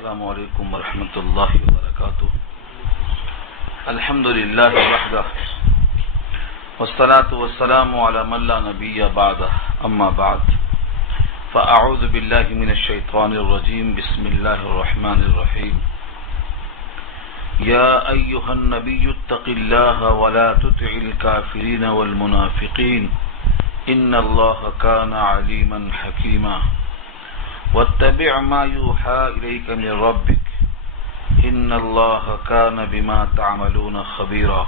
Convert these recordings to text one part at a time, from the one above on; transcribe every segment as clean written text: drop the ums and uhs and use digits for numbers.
السلام علیکم ورحمۃ اللہ وبرکاتہ. الحمد للہ وحدہ والصلاة والسلام علی من لا نبی بعدہ اما بعد فاعوذ باللہ من الشیطان الرجیم. بسم اللہ الرحمن الرحیم. یا ایہا النبی اتق اللہ ولا تطع الکافرین والمنافقین ان اللہ کان علیما حکیما واتبع ما يوحى إليك من ربك إن الله كان بما تعملون خبيرا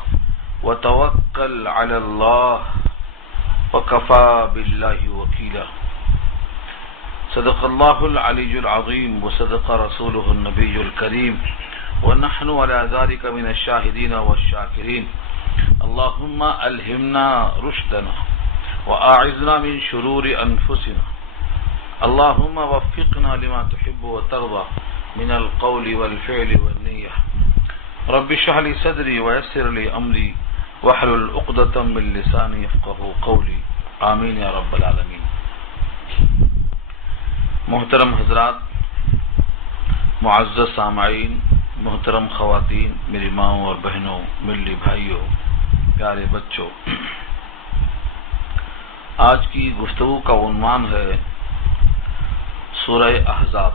وتوكل على الله وكفى بالله وكيلا. صدق الله العلي العظيم وصدق رسوله النبي الكريم ونحن على ذلك من الشاهدين والشاكرين. اللهم ألهمنا رشدنا وأعذنا من شرور أنفسنا. اللهم وفقنا لما تحب وترضى من القول والفعل والنية. رب اشرح لي صدري ويسر لي أمري واحلل عقدة من لساني يفقهوا قولي. آمین یا رب العالمین. محترم حضرات، معزز سامعین، محترم خواتین، میری ماؤں اور بہنوں، ملی بھائیوں، پیارے بچوں، آج کی گفتگو کا عنوان ہے سورہ احزاب.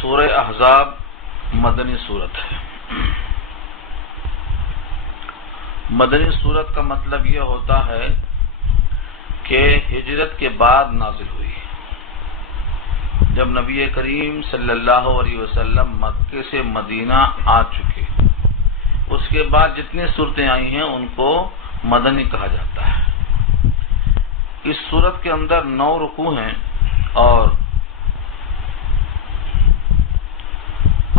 سورہ احزاب مدنی سورت ہے. مدنی سورت کا مطلب یہ ہوتا ہے کہ ہجرت کے بعد نازل ہوئی. جب نبی کریم صلی اللہ علیہ وسلم مکے سے مدینہ آ چکے، اس کے بعد جتنی صورتیں آئی ہیں ان کو مدنی کہا جاتا ہے. اس سورت کے اندر 9 رکوع ہیں اور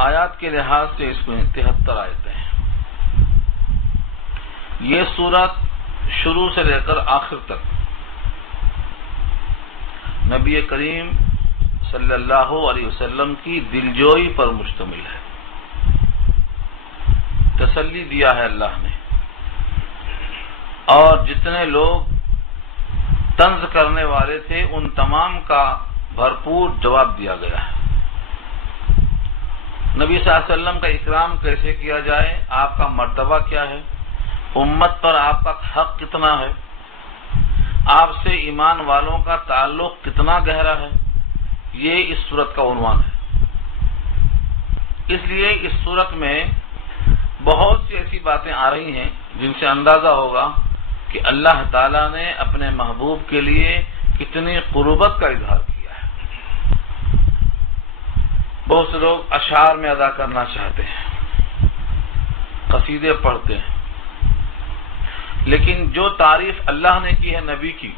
آیات کے لحاظ سے اس میں 73 آیتیں ہیں. یہ سورت شروع سے لے کر آخر تک نبی کریم صلی اللہ علیہ وسلم کی دلجوئی پر مشتمل ہے. تسلی دیا ہے اللہ نے، اور جتنے لوگ طنز کرنے والے تھے ان تمام کا بھرپور جواب دیا گیا ہے. نبی صلی اللہ علیہ وسلم کا اکرام کیسے کیا جائے، آپ کا مرتبہ کیا ہے، امت پر آپ کا حق کتنا ہے، آپ سے ایمان والوں کا تعلق کتنا گہرا ہے، یہ اس سورت کا عنوان ہے. اس لیے اس سورت میں بہت سی ایسی باتیں آ رہی ہیں جن سے اندازہ ہوگا کہ اللہ تعالیٰ نے اپنے محبوب کے لیے کتنی قربت کا اظہار کیا ہے. بہت سے لوگ اشعار میں ادا کرنا چاہتے ہیں، قصیدے پڑھتے ہیں، لیکن جو تعریف اللہ نے کی ہے نبی کی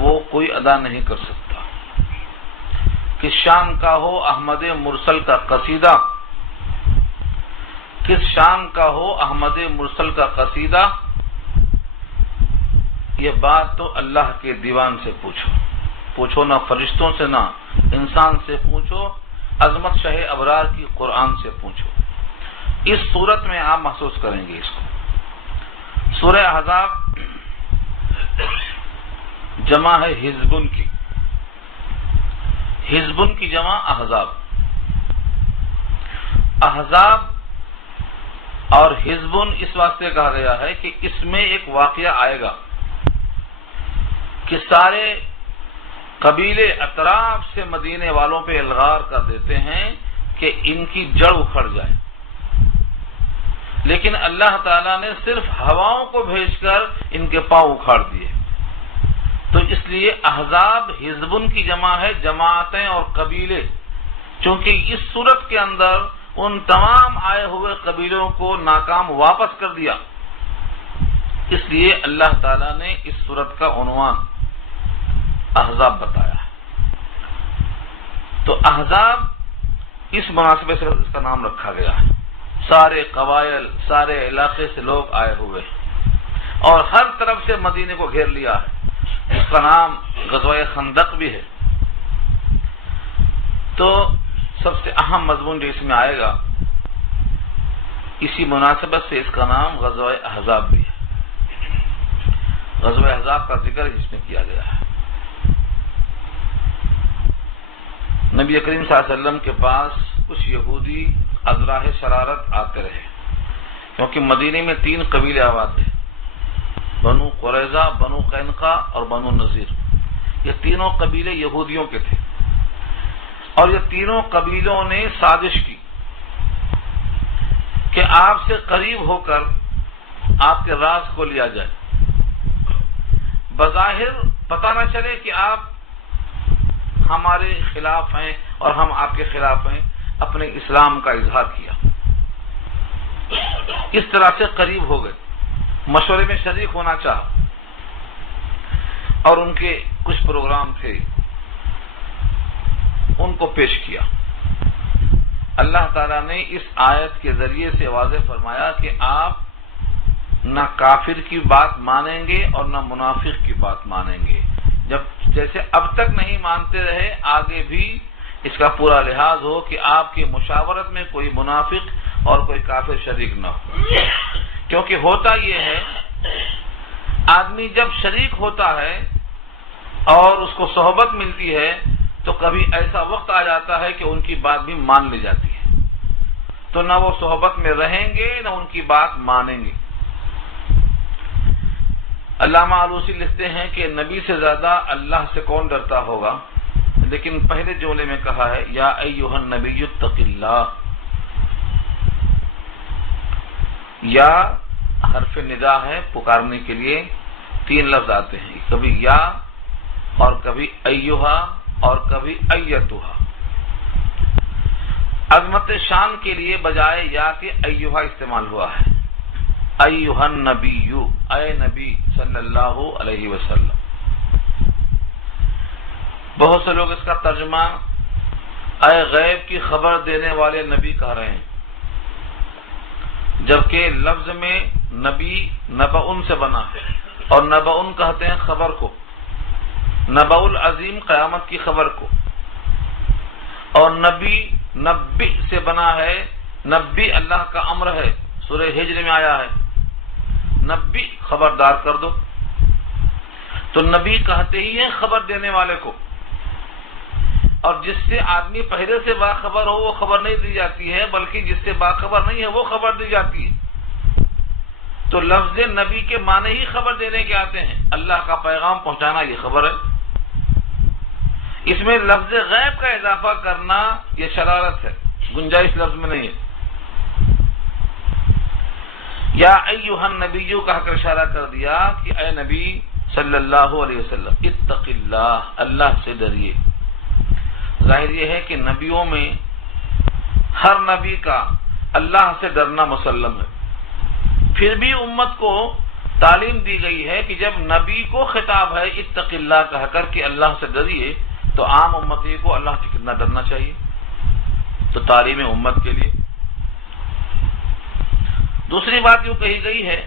وہ کوئی ادا نہیں کر سکتا. کس شان کا ہو احمد مرسل کا قصیدہ، کس شان کا ہو احمد مرسل کا قصیدہ، یہ بات تو اللہ کے دیوان سے پوچھو نہ فرشتوں سے نہ انسان سے پوچھو، عظمت شاہ ابرار کی قرآن سے پوچھو. اس صورت میں آپ محسوس کریں گے اس کو. سورہ احزاب جمع ہے حزبن کی. حزبن کی جمع احزاب. احزاب اور حزبن اس واسطے کہا گیا ہے کہ اس میں ایک واقعہ آئے گا کہ سارے قبیلے اطراف سے مدینے والوں پہ الغار کر دیتے ہیں کہ ان کی جڑ اکھڑ جائے، لیکن اللہ تعالیٰ نے صرف ہواؤں کو بھیج کر ان کے پاؤں اکھاڑ دیے. تو اس لیے احزاب حزبن کی جمع ہے، جماعتیں اور قبیلے. چونکہ اس صورت کے اندر ان تمام آئے ہوئے قبیلوں کو ناکام واپس کر دیا، اس لیے اللہ تعالیٰ نے اس صورت کا عنوان احزاب بتایا. تو احزاب اس مناسبت سے اس کا نام رکھا گیا ہے. سارے قبائل، سارے علاقے سے لوگ آئے ہوئے اور ہر طرف سے مدینے کو گھیر لیا ہے. اس کا نام غزوہ خندق بھی ہے. تو سب سے اہم مضمون جو اس میں آئے گا، اسی مناسبت سے اس کا نام غزوہ احزاب بھی ہے. غزوہ احزاب کا ذکر اس میں کیا گیا ہے. نبی کریم صلی اللہ علیہ وسلم کے پاس کچھ یہودی ازراہ شرارت آتے رہے، کیونکہ مدینے میں 3 قبیلے آباد تھے، بنو قریظہ، بنو قینقاع اور بنو نذیر۔ یہ تینوں قبیلے یہودیوں کے تھے، اور یہ تینوں قبیلوں نے سازش کی کہ آپ سے قریب ہو کر آپ کے راز کو لیا جائے، بظاہر پتہ نہ چلے کہ آپ ہمارے خلاف ہیں اور ہم آپ کے خلاف ہیں، اپنے اسلام کا اظہار کیا۔ اس طرح سے قریب ہو گئے، مشورے میں شریک ہونا چاہا، اور ان کے کچھ پروگرام تھے ان کو پیش کیا۔ اللہ تعالیٰ نے اس آیت کے ذریعے سے واضح فرمایا کہ آپ نہ کافر کی بات مانیں گے اور نہ منافق کی بات مانیں گے، جیسے اب تک نہیں مانتے رہے، آگے بھی اس کا پورا لحاظ ہو کہ آپ کی مشاورت میں کوئی منافق اور کوئی کافر شریک نہ ہو۔ کیونکہ ہوتا یہ ہے، آدمی جب شریک ہوتا ہے اور اس کو صحبت ملتی ہے تو کبھی ایسا وقت آ جاتا ہے کہ ان کی بات بھی مان لی جاتی ہے، تو نہ وہ صحبت میں رہیں گے نہ ان کی بات مانیں گے۔ علامہ آلوسی لکھتے ہیں کہ نبی سے زیادہ اللہ سے کون ڈرتا ہوگا، لیکن پہلے جملے میں کہا ہے یا ایھا النبی اتق اللہ، یا حرف ندا ہے پکارنے کے لیے، 3 لفظ آتے ہیں، کبھی یا اور کبھی ایھا اور کبھی ایتھا۔ عظمت شان کے لیے بجائے یا کے ایھا استعمال ہوا ہے، ایھا النبی، اے نبی صلی اللہ علیہ وسلم۔ بہت سے لوگ اس کا ترجمہ اے غیب کی خبر دینے والے نبی کہہ رہے ہیں، جبکہ لفظ میں نبی نبأ سے بنا ہے، اور نبأ کہتے ہیں خبر کو، نبأ العظیم قیامت کی خبر کو، اور نبی نبی سے بنا ہے، نبی اللہ کا امر ہے، سورہ ہجر میں آیا ہے، نبی خبردار کر دو، تو نبی کہتے ہی ہیں خبر دینے والے کو، اور جس سے آدمی پہلے سے باخبر ہو وہ خبر نہیں دی جاتی ہے، بلکہ جس سے باخبر نہیں ہے وہ خبر دی جاتی ہے۔ تو لفظ نبی کے معنی ہی خبر دینے کے آتے ہیں، اللہ کا پیغام پہنچانا یہ خبر ہے۔ اس میں لفظ غیب کا اضافہ کرنا یہ شرارت ہے، گنجائش لفظ میں نہیں ہے۔ یا ایھا النبی کہہ کر اشارہ کر دیا کہ اے نبی صلی اللہ علیہ وسلم اتق اللہ، اللہ سے ڈریے۔ ظاہر یہ ہے کہ نبیوں میں ہر نبی کا اللہ سے ڈرنا مسلم ہے، پھر بھی امت کو تعلیم دی گئی ہے کہ جب نبی کو خطاب ہے اتق اللہ کہہ کر کہ اللہ سے ڈریے، تو عام امتی کو اللہ سے کتنا ڈرنا چاہیے۔ تو تعلیم امت کے لیے دوسری بات یوں کہی گئی ہے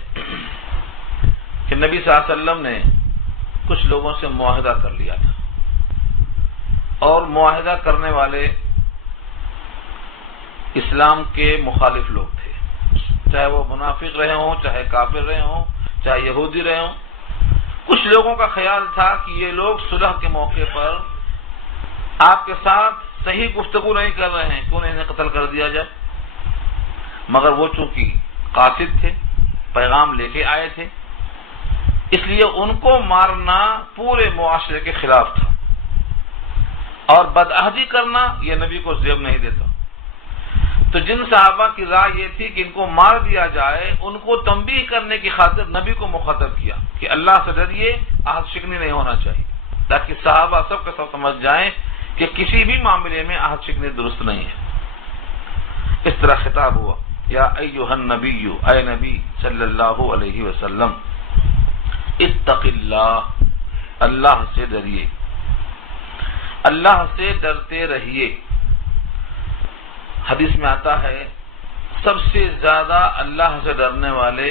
کہ نبی صلی اللہ علیہ وسلم نے کچھ لوگوں سے معاہدہ کر لیا تھا، اور معاہدہ کرنے والے اسلام کے مخالف لوگ تھے، چاہے وہ منافق رہے ہوں، چاہے کافر رہے ہوں، چاہے یہودی رہے ہوں۔ کچھ لوگوں کا خیال تھا کہ یہ لوگ صلح کے موقع پر آپ کے ساتھ صحیح گفتگو نہیں کر رہے ہیں، کیوں انہیں قتل کر دیا جائے۔ مگر وہ چونکہ قاصد تھے، پیغام لے کے آئے تھے، اس لیے ان کو مارنا پورے معاشرے کے خلاف تھا، اور بدعہدی کرنا یہ نبی کو زیب نہیں دیتا۔ تو جن صحابہ کی رائے یہ تھی کہ ان کو مار دیا جائے، ان کو تنبیہ کرنے کی خاطر نبی کو مخاطب کیا کہ اللہ سے ڈریے، عہد شکنی نہیں ہونا چاہیے، تاکہ صحابہ سب کے سب سمجھ جائیں کہ کسی بھی معاملے میں عہد شکنی درست نہیں ہے۔ اس طرح خطاب ہوا یا ایھا النبی، اے نبی صلی اللہ علیہ وسلم اتق اللہ، اللہ سے ڈریے، اللہ سے ڈرتے رہیے۔ حدیث میں آتا ہے سب سے زیادہ اللہ سے ڈرنے والے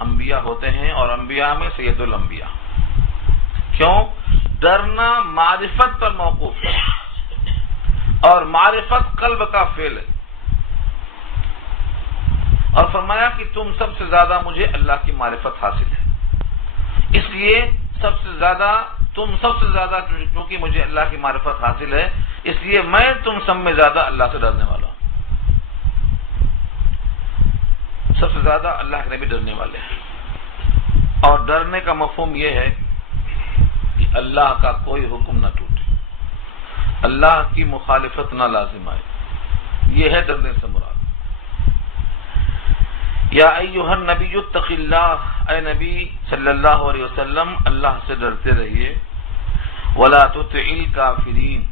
انبیاء ہوتے ہیں، اور انبیاء میں سید الانبیاء۔ کیوں؟ ڈرنا معرفت پر موقوف ہے، اور معرفت قلب کا فعل ہے، اور فرمایا کہ تم سب سے زیادہ مجھے اللہ کی معرفت حاصل ہے، اس لیے تم سب سے زیادہ چونکہ مجھے اللہ کی معرفت حاصل ہے، اس لیے میں تم سب میں زیادہ اللہ سے ڈرنے والا ہوں. سب سے زیادہ اللہ کے نبی ڈرنے والے ہیں. اور ڈرنے کا مفہوم یہ ہے کہ اللہ کا کوئی حکم نہ ٹوٹے، اللہ کی مخالفت نہ لازم آئے. یہ ہے ڈرنے سے مراد. یا ایھا النبی اتق اللہ، اے نبی صلی اللہ علیہ وسلم اللہ سے ڈرتے رہیے. ولا تطع الکافرین،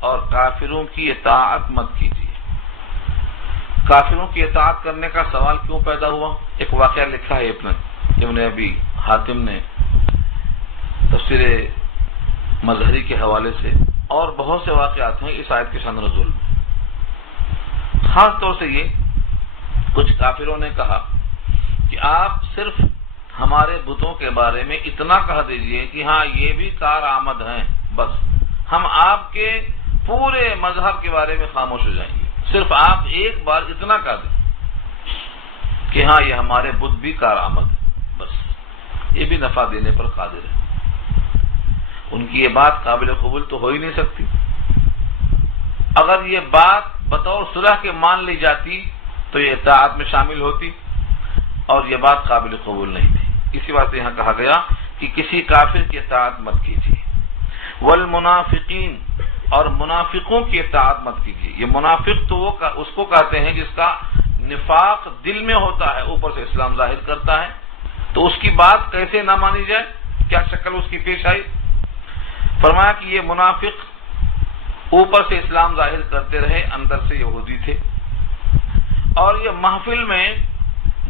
اور کافروں کی اطاعت مت کیجیے. کافروں کی اطاعت کرنے کا سوال کیوں پیدا ہوا؟ ایک واقعہ لکھا ہے ابن ابی حاتم نے تفسیر مظہری کے حوالے سے، اور بہت سے واقعات ہیں اس آیت کے شان نزول میں. خاص طور سے یہ کچھ کافروں نے کہا کہ آپ صرف ہمارے بتوں کے بارے میں اتنا کہہ دیجئے کہ ہاں یہ بھی کارآمد ہیں، بس ہم آپ کے پورے مذہب کے بارے میں خاموش ہو جائیں گے. صرف آپ ایک بار اتنا کہہ دیں کہ ہاں یہ ہمارے بت بھی کارآمد ہیں، بس یہ بھی نفع دینے پر قادر ہے. ان کی یہ بات قابل قبول تو ہو ہی نہیں سکتی. اگر یہ بات بطور صلح کے مان لی جاتی تو یہ اطاعت میں شامل ہوتی، اور یہ بات قابل قبول نہیں تھی. اسی بات سے یہاں کہا گیا کہ کسی کافر کی اطاعت مت کیجیے. والمنافقین، اور منافقوں کی اطاعت مت کیجیے. یہ منافق تو وہ اس کو کہتے ہیں جس کا نفاق دل میں ہوتا ہے، اوپر سے اسلام ظاہر کرتا ہے. تو اس کی بات کیسے نہ مانی جائے؟ کیا شکل اس کی پیش آئی؟ فرمایا کہ یہ منافق اوپر سے اسلام ظاہر کرتے رہے، اندر سے یہودی تھے. اور یہ محفل میں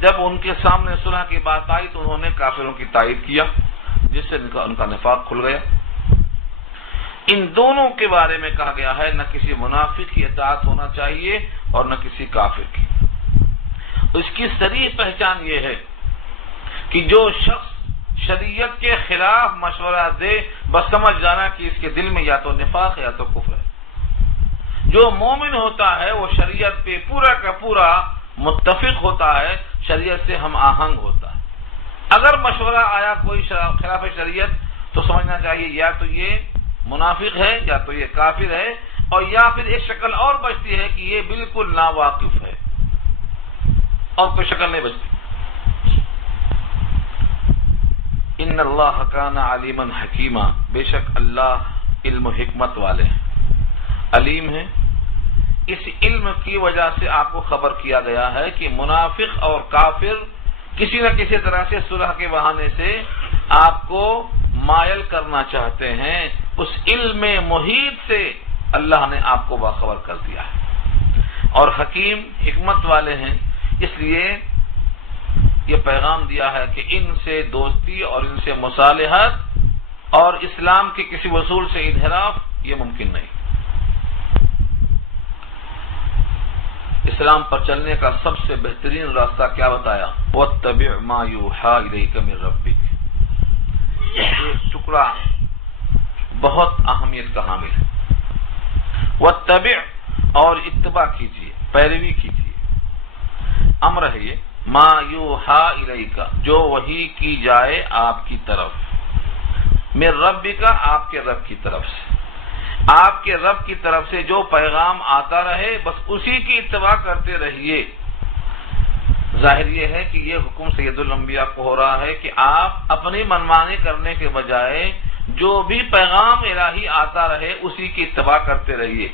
جب ان کے سامنے صلح کی بات آئی تو انہوں نے کافروں کی تائید کیا، جس سے ان کا نفاق کھل گیا. ان دونوں کے بارے میں کہا گیا ہے نہ کسی منافق کی اطاعت ہونا چاہیے اور نہ کسی کافر کی. اس کی صریح پہچان یہ ہے کہ جو شخص شریعت کے خلاف مشورہ دے، بس سمجھ جانا کہ اس کے دل میں یا تو نفاق ہے یا تو کفر ہے. جو مومن ہوتا ہے وہ شریعت پہ پورا کا پورا متفق ہوتا ہے، شریعت سے ہم آہنگ ہوتا ہے. اگر مشورہ آیا کوئی خلاف شریعت تو سمجھنا چاہیے یا تو یہ منافق ہے یا تو یہ کافر ہے، اور یا پھر ایک شکل اور بچتی ہے کہ یہ بالکل ناواقف ہے، اور کوئی شکل نہیں بچتی. ان اللہ کان علیما حکیما، بے شک اللہ علم و حکمت والے ہیں، علیم ہیں. اس علم کی وجہ سے آپ کو خبر کیا گیا ہے کہ منافق اور کافر کسی نہ کسی طرح سے صلح کے بہانے سے آپ کو مائل کرنا چاہتے ہیں. اس علم محیط سے اللہ نے آپ کو باخبر کر دیا ہے. اور حکیم حکمت والے ہیں، اس لیے یہ پیغام دیا ہے کہ ان سے دوستی اور ان سے مصالحت اور اسلام کے کسی اصول سے انحراف یہ ممکن نہیں. اسلام پر چلنے کا سب سے بہترین راستہ کیا بتایا؟ وَاتَّبِعْ مَا يُوحَىٰ إِلَيْكَ مِن رَبِّكَ. یہ ٹکڑا بہت اہمیت کا حامل ہے. وَاتَّبِعْ، اور اتباع کیجیے، پیروی کیجیے. امر ہے یہ ما یوحیٰ الیک، جو وحی کی جائے آپ کی طرف، من ربک، آپ کے رب کی طرف سے. آپ کے رب کی طرف سے جو پیغام آتا رہے بس اسی کی اتباع کرتے رہیے. ظاہر یہ ہے کہ یہ حکم سید الانبیاء کو ہو رہا ہے کہ آپ اپنی منمانی کرنے کے بجائے جو بھی پیغام الہی آتا رہے اسی کی اتباع کرتے رہیے.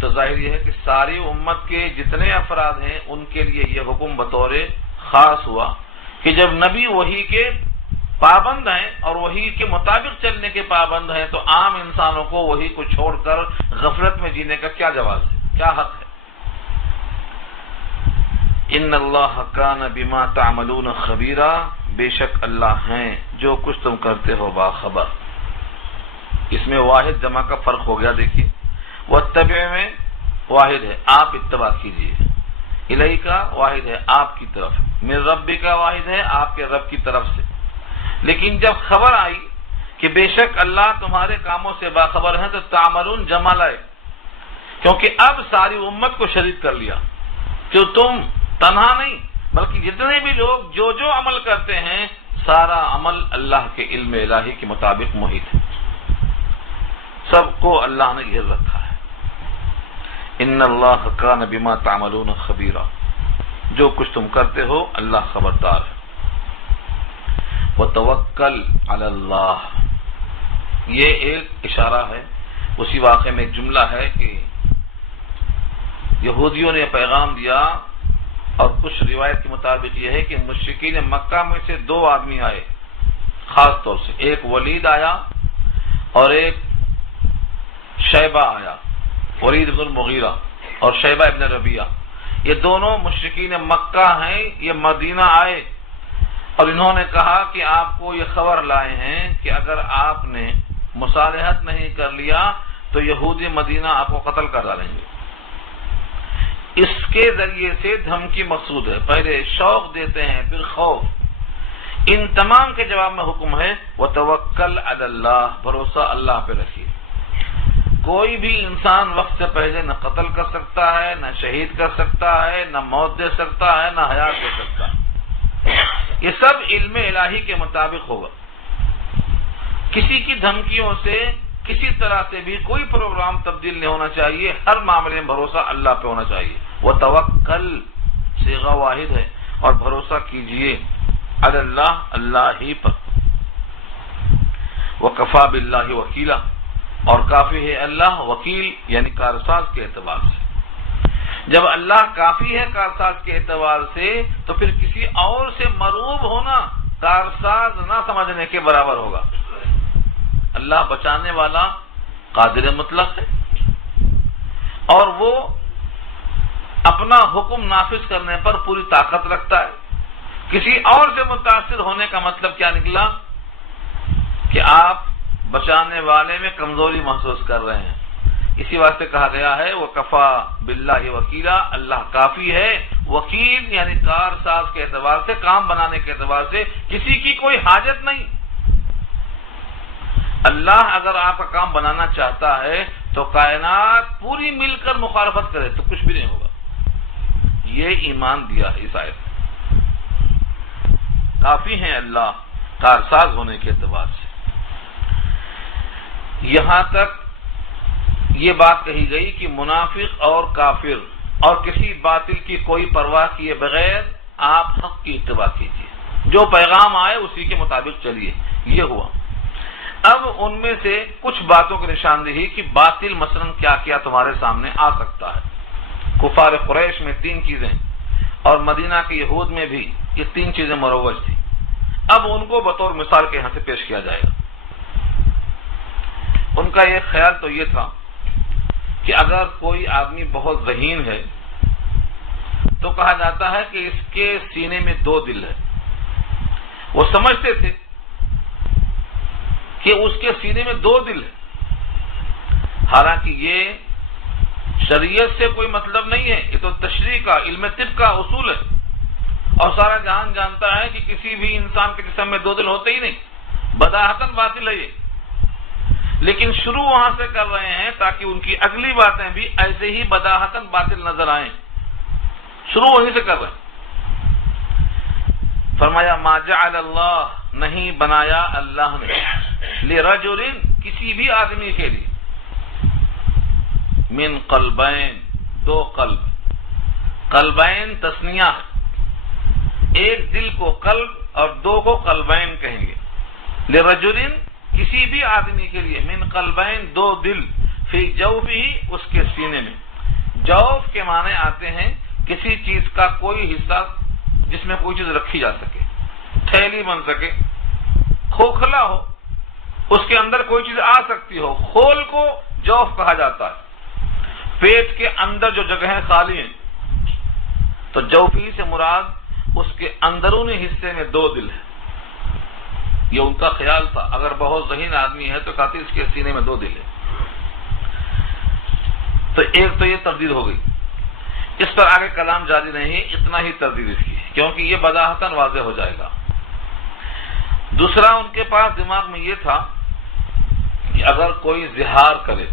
تو ظاہر یہ ہے کہ ساری امت کے جتنے افراد ہیں ان کے لیے یہ حکم بطور خاص ہوا کہ جب نبی وحی کے پابند ہیں اور وحی کے مطابق چلنے کے پابند ہیں تو عام انسانوں کو وحی کو چھوڑ کر غفلت میں جینے کا کیا جواز ہے، کیا حق ہے؟ ان اللہ کان بما تعملون خبیرا، بے شک اللہ ہیں جو کچھ تم کرتے ہو باخبر. اس میں واحد جمع کا فرق ہو گیا. دیکھیے واتبع میں واحد ہے آپ اتباع کیجیے، الہی کا واحد ہے آپ کی طرف، من ربی کا واحد ہے آپ کے رب کی طرف سے. لیکن جب خبر آئی کہ بے شک اللہ تمہارے کاموں سے باخبر ہیں تو تعملون جمع لائے، کیونکہ اب ساری امت کو شریک کر لیا کہ تم تنہا نہیں بلکہ جتنے بھی لوگ جو جو عمل کرتے ہیں سارا عمل اللہ کے علم الہی کے مطابق محیط ہے. سب کو اللہ نے گھیر رکھا ہے۔ ان اللہ کان بما تعملون خبیرا، جو کچھ تم کرتے ہو اللہ خبردار ہے۔ وتوکل علی اللہ، یہ ایک اشارہ ہے، اسی واقعے میں ایک جملہ ہے کہ یہودیوں نے پیغام دیا، اور کچھ روایت کے مطابق یہ ہے کہ مشرکین مکہ میں سے 2 آدمی آئے خاص طور سے، ایک ولید آیا اور ایک شیبہ آیا، ولید بن المغیرہ اور شیبہ ابن ربیعہ۔ یہ دونوں مشرکین مکہ ہیں، یہ مدینہ آئے اور انہوں نے کہا کہ آپ کو یہ خبر لائے ہیں کہ اگر آپ نے مصالحت نہیں کر لیا تو یہودی مدینہ آپ کو قتل کر ڈالیں گے۔ اس کے ذریعے سے دھمکی مقصود ہے، پہلے شوق دیتے ہیں پھر خوف۔ ان تمام کے جواب میں حکم ہے وتوکل علی اللہ، بھروسہ اللہ پہ رکھیے۔ کوئی بھی انسان وقت سے پہلے نہ قتل کر سکتا ہے، نہ شہید کر سکتا ہے، نہ موت دے سکتا ہے، نہ حیات دے سکتا ہے۔ یہ سب علم الہی کے مطابق ہوگا۔ کسی کی دھمکیوں سے کسی طرح سے بھی کوئی پروگرام تبدیل نہیں ہونا چاہیے، ہر معاملے میں بھروسہ اللہ پہ ہونا چاہیے۔ وتوکل صیغہ واحد ہے، اور بھروسہ کیجئے علی اللہ، اللہ ہی پر۔ وکفی باللہ وکیلا، اور کافی ہے اللہ وکیل یعنی کارساز کے اعتبار سے۔ جب اللہ کافی ہے کارساز کے اعتبار سے تو پھر کسی اور سے مرعوب ہونا کارساز نہ سمجھنے کے برابر ہوگا۔ اللہ بچانے والا قادر مطلق ہے، اور وہ اپنا حکم نافذ کرنے پر پوری طاقت رکھتا ہے۔ کسی اور سے متاثر ہونے کا مطلب کیا نکلا کہ آپ بچانے والے میں کمزوری محسوس کر رہے ہیں۔ اسی واسطے کہا گیا ہے وکفی باللہ وکیلا، اللہ کافی ہے، وکیل یعنی کارساز کے اعتبار سے، کام بنانے کے اعتبار سے کسی کی کوئی حاجت نہیں۔ اللہ اگر آپ کا کام بنانا چاہتا ہے تو کائنات پوری مل کر مخالفت کرے تو کچھ بھی نہیں ہوگا۔ یہ ایمان دیا ہے اس آیت میں۔ کافی ہیں اللہ کارساز ہونے کے اعتبار سے۔ یہاں تک یہ بات کہی گئی کہ منافق اور کافر اور کسی باطل کی کوئی پرواہ کیے بغیر آپ حق کی اتباع کیجیے، جو پیغام آئے اسی کے مطابق چلیے۔ یہ ہوا۔ اب ان میں سے کچھ باتوں کی نشاندہی کہ باطل مثلا کیا کیا تمہارے سامنے آ سکتا ہے۔ کفار قریش میں 3 چیزیں اور مدینہ کے یہود میں بھی یہ 3 چیزیں مروج تھیں۔ اب ان کو بطور مثال کے یہاں سے پیش کیا جائے گا۔ ان کا یہ خیال تو یہ تھا کہ اگر کوئی آدمی بہت ذہین ہے تو کہا جاتا ہے کہ اس کے سینے میں 2 دل ہے۔ وہ سمجھتے تھے کہ اس کے سینے میں 2 دل ہے، حالانکہ یہ شریعت سے کوئی مطلب نہیں ہے، یہ تو تشریح کا، علم طب کا اصول ہے، اور سارا جہان جانتا ہے کہ کسی بھی انسان کے جسم میں 2 دل ہوتے ہی نہیں، بداہتاً باطل ہے یہ۔ لیکن شروع وہاں سے کر رہے ہیں تاکہ ان کی اگلی باتیں بھی ایسے ہی بداہتاً باطل نظر آئیں، شروع وہیں سے کر رہے ہیں۔ فرمایا ما جعل اللہ، نہیں بنایا اللہ نے، لرجل، کسی بھی آدمی کے لیے، من قلبین، 2 قلب، قلبین تثنیہ، ایک دل کو قلب اور 2 کو قلبین کہیں گے۔ لرجل، کسی بھی آدمی کے لیے، من قلبین، 2 دل، فی جوفہ، اس کے سینے میں۔ جوف کے معنی آتے ہیں کسی چیز کا کوئی حصہ جس میں کوئی چیز رکھی جا سکے، تھیلی بن سکے، کھوکھلا ہو، اس کے اندر کوئی چیز آ سکتی ہو، خول کو جوف کہا جاتا ہے۔ پیٹ کے اندر جو جگہیں خالی ہیں تو جوفی سے مراد اس کے اندرونی حصے میں 2 دل ہے۔ یہ ان کا خیال تھا، اگر بہت ذہین آدمی ہے تو کہتے اس کے سینے میں 2 دل ہے۔ تو ایک تو یہ تردید ہو گئی، اس پر آگے کلام جاری نہیں، اتنا ہی تردید اس کی، کیونکہ یہ بداہتاً واضح ہو جائے گا۔ دوسرا ان کے پاس دماغ میں یہ تھا کہ اگر کوئی زہار کرے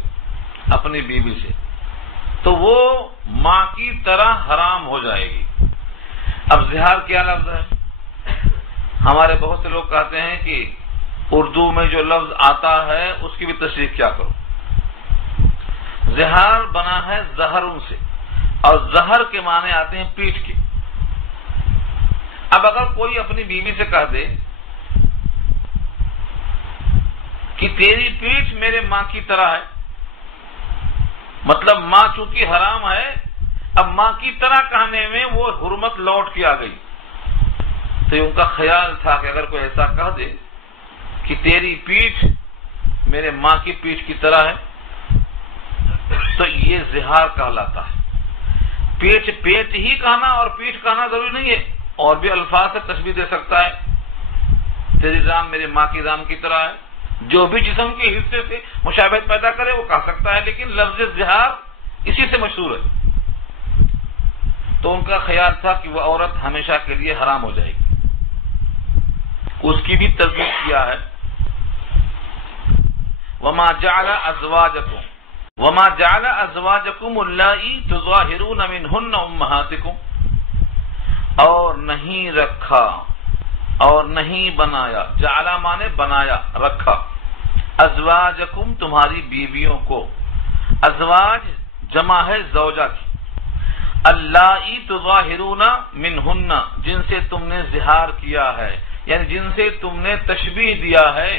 اپنی بیوی سے تو وہ ماں کی طرح حرام ہو جائے گی۔ اب زہار کیا لفظ ہے؟ ہمارے بہت سے لوگ کہتے ہیں کہ اردو میں جو لفظ آتا ہے اس کی بھی تشریح کیا کرو، زہار بنا ہے زہروں سے، اور زہر کے معنی آتے ہیں پیٹھ کے۔ اب اگر کوئی اپنی بیوی سے کہہ دے کہ تیری پیٹھ میرے ماں کی طرح ہے، مطلب ماں چونکہ حرام ہے، اب ماں کی طرح کہنے میں وہ حرمت لوٹ کے آ گئی، تو ان کا خیال تھا کہ اگر کوئی ایسا کہہ دے کہ تیری پیٹھ میرے ماں کی پیٹھ کی طرح ہے تو یہ زہار کہلاتا ہے۔ پیٹ ہی کہنا اور پیٹھ کہنا ضروری نہیں ہے، اور بھی الفاظ سے تشبیہ دے سکتا ہے، تیری ران میرے ماں کی ران کی طرح ہے، جو بھی جسم کے حصے سے مشابہت پیدا کرے وہ کہہ سکتا ہے، لیکن لفظ زہار اسی سے مشہور ہے۔ تو ان کا خیال تھا کہ وہ عورت ہمیشہ کے لیے حرام ہو جائے گی۔ اس کی بھی تردید کیا ہے، وما جعل ازواجکم اللائی تظاہرون منہن امہاتکم، اور نہیں رکھا اور نہیں بنایا، جعل مانے بنایا، رکھا، ازواجکم تمہاری بیویوں کو، ازواج جمع ہے زوجہ کی، اللائی تظاہرون منہن جن سے تم نے زہار کیا ہے، یعنی جن سے تم نے تشبیہ دیا ہے،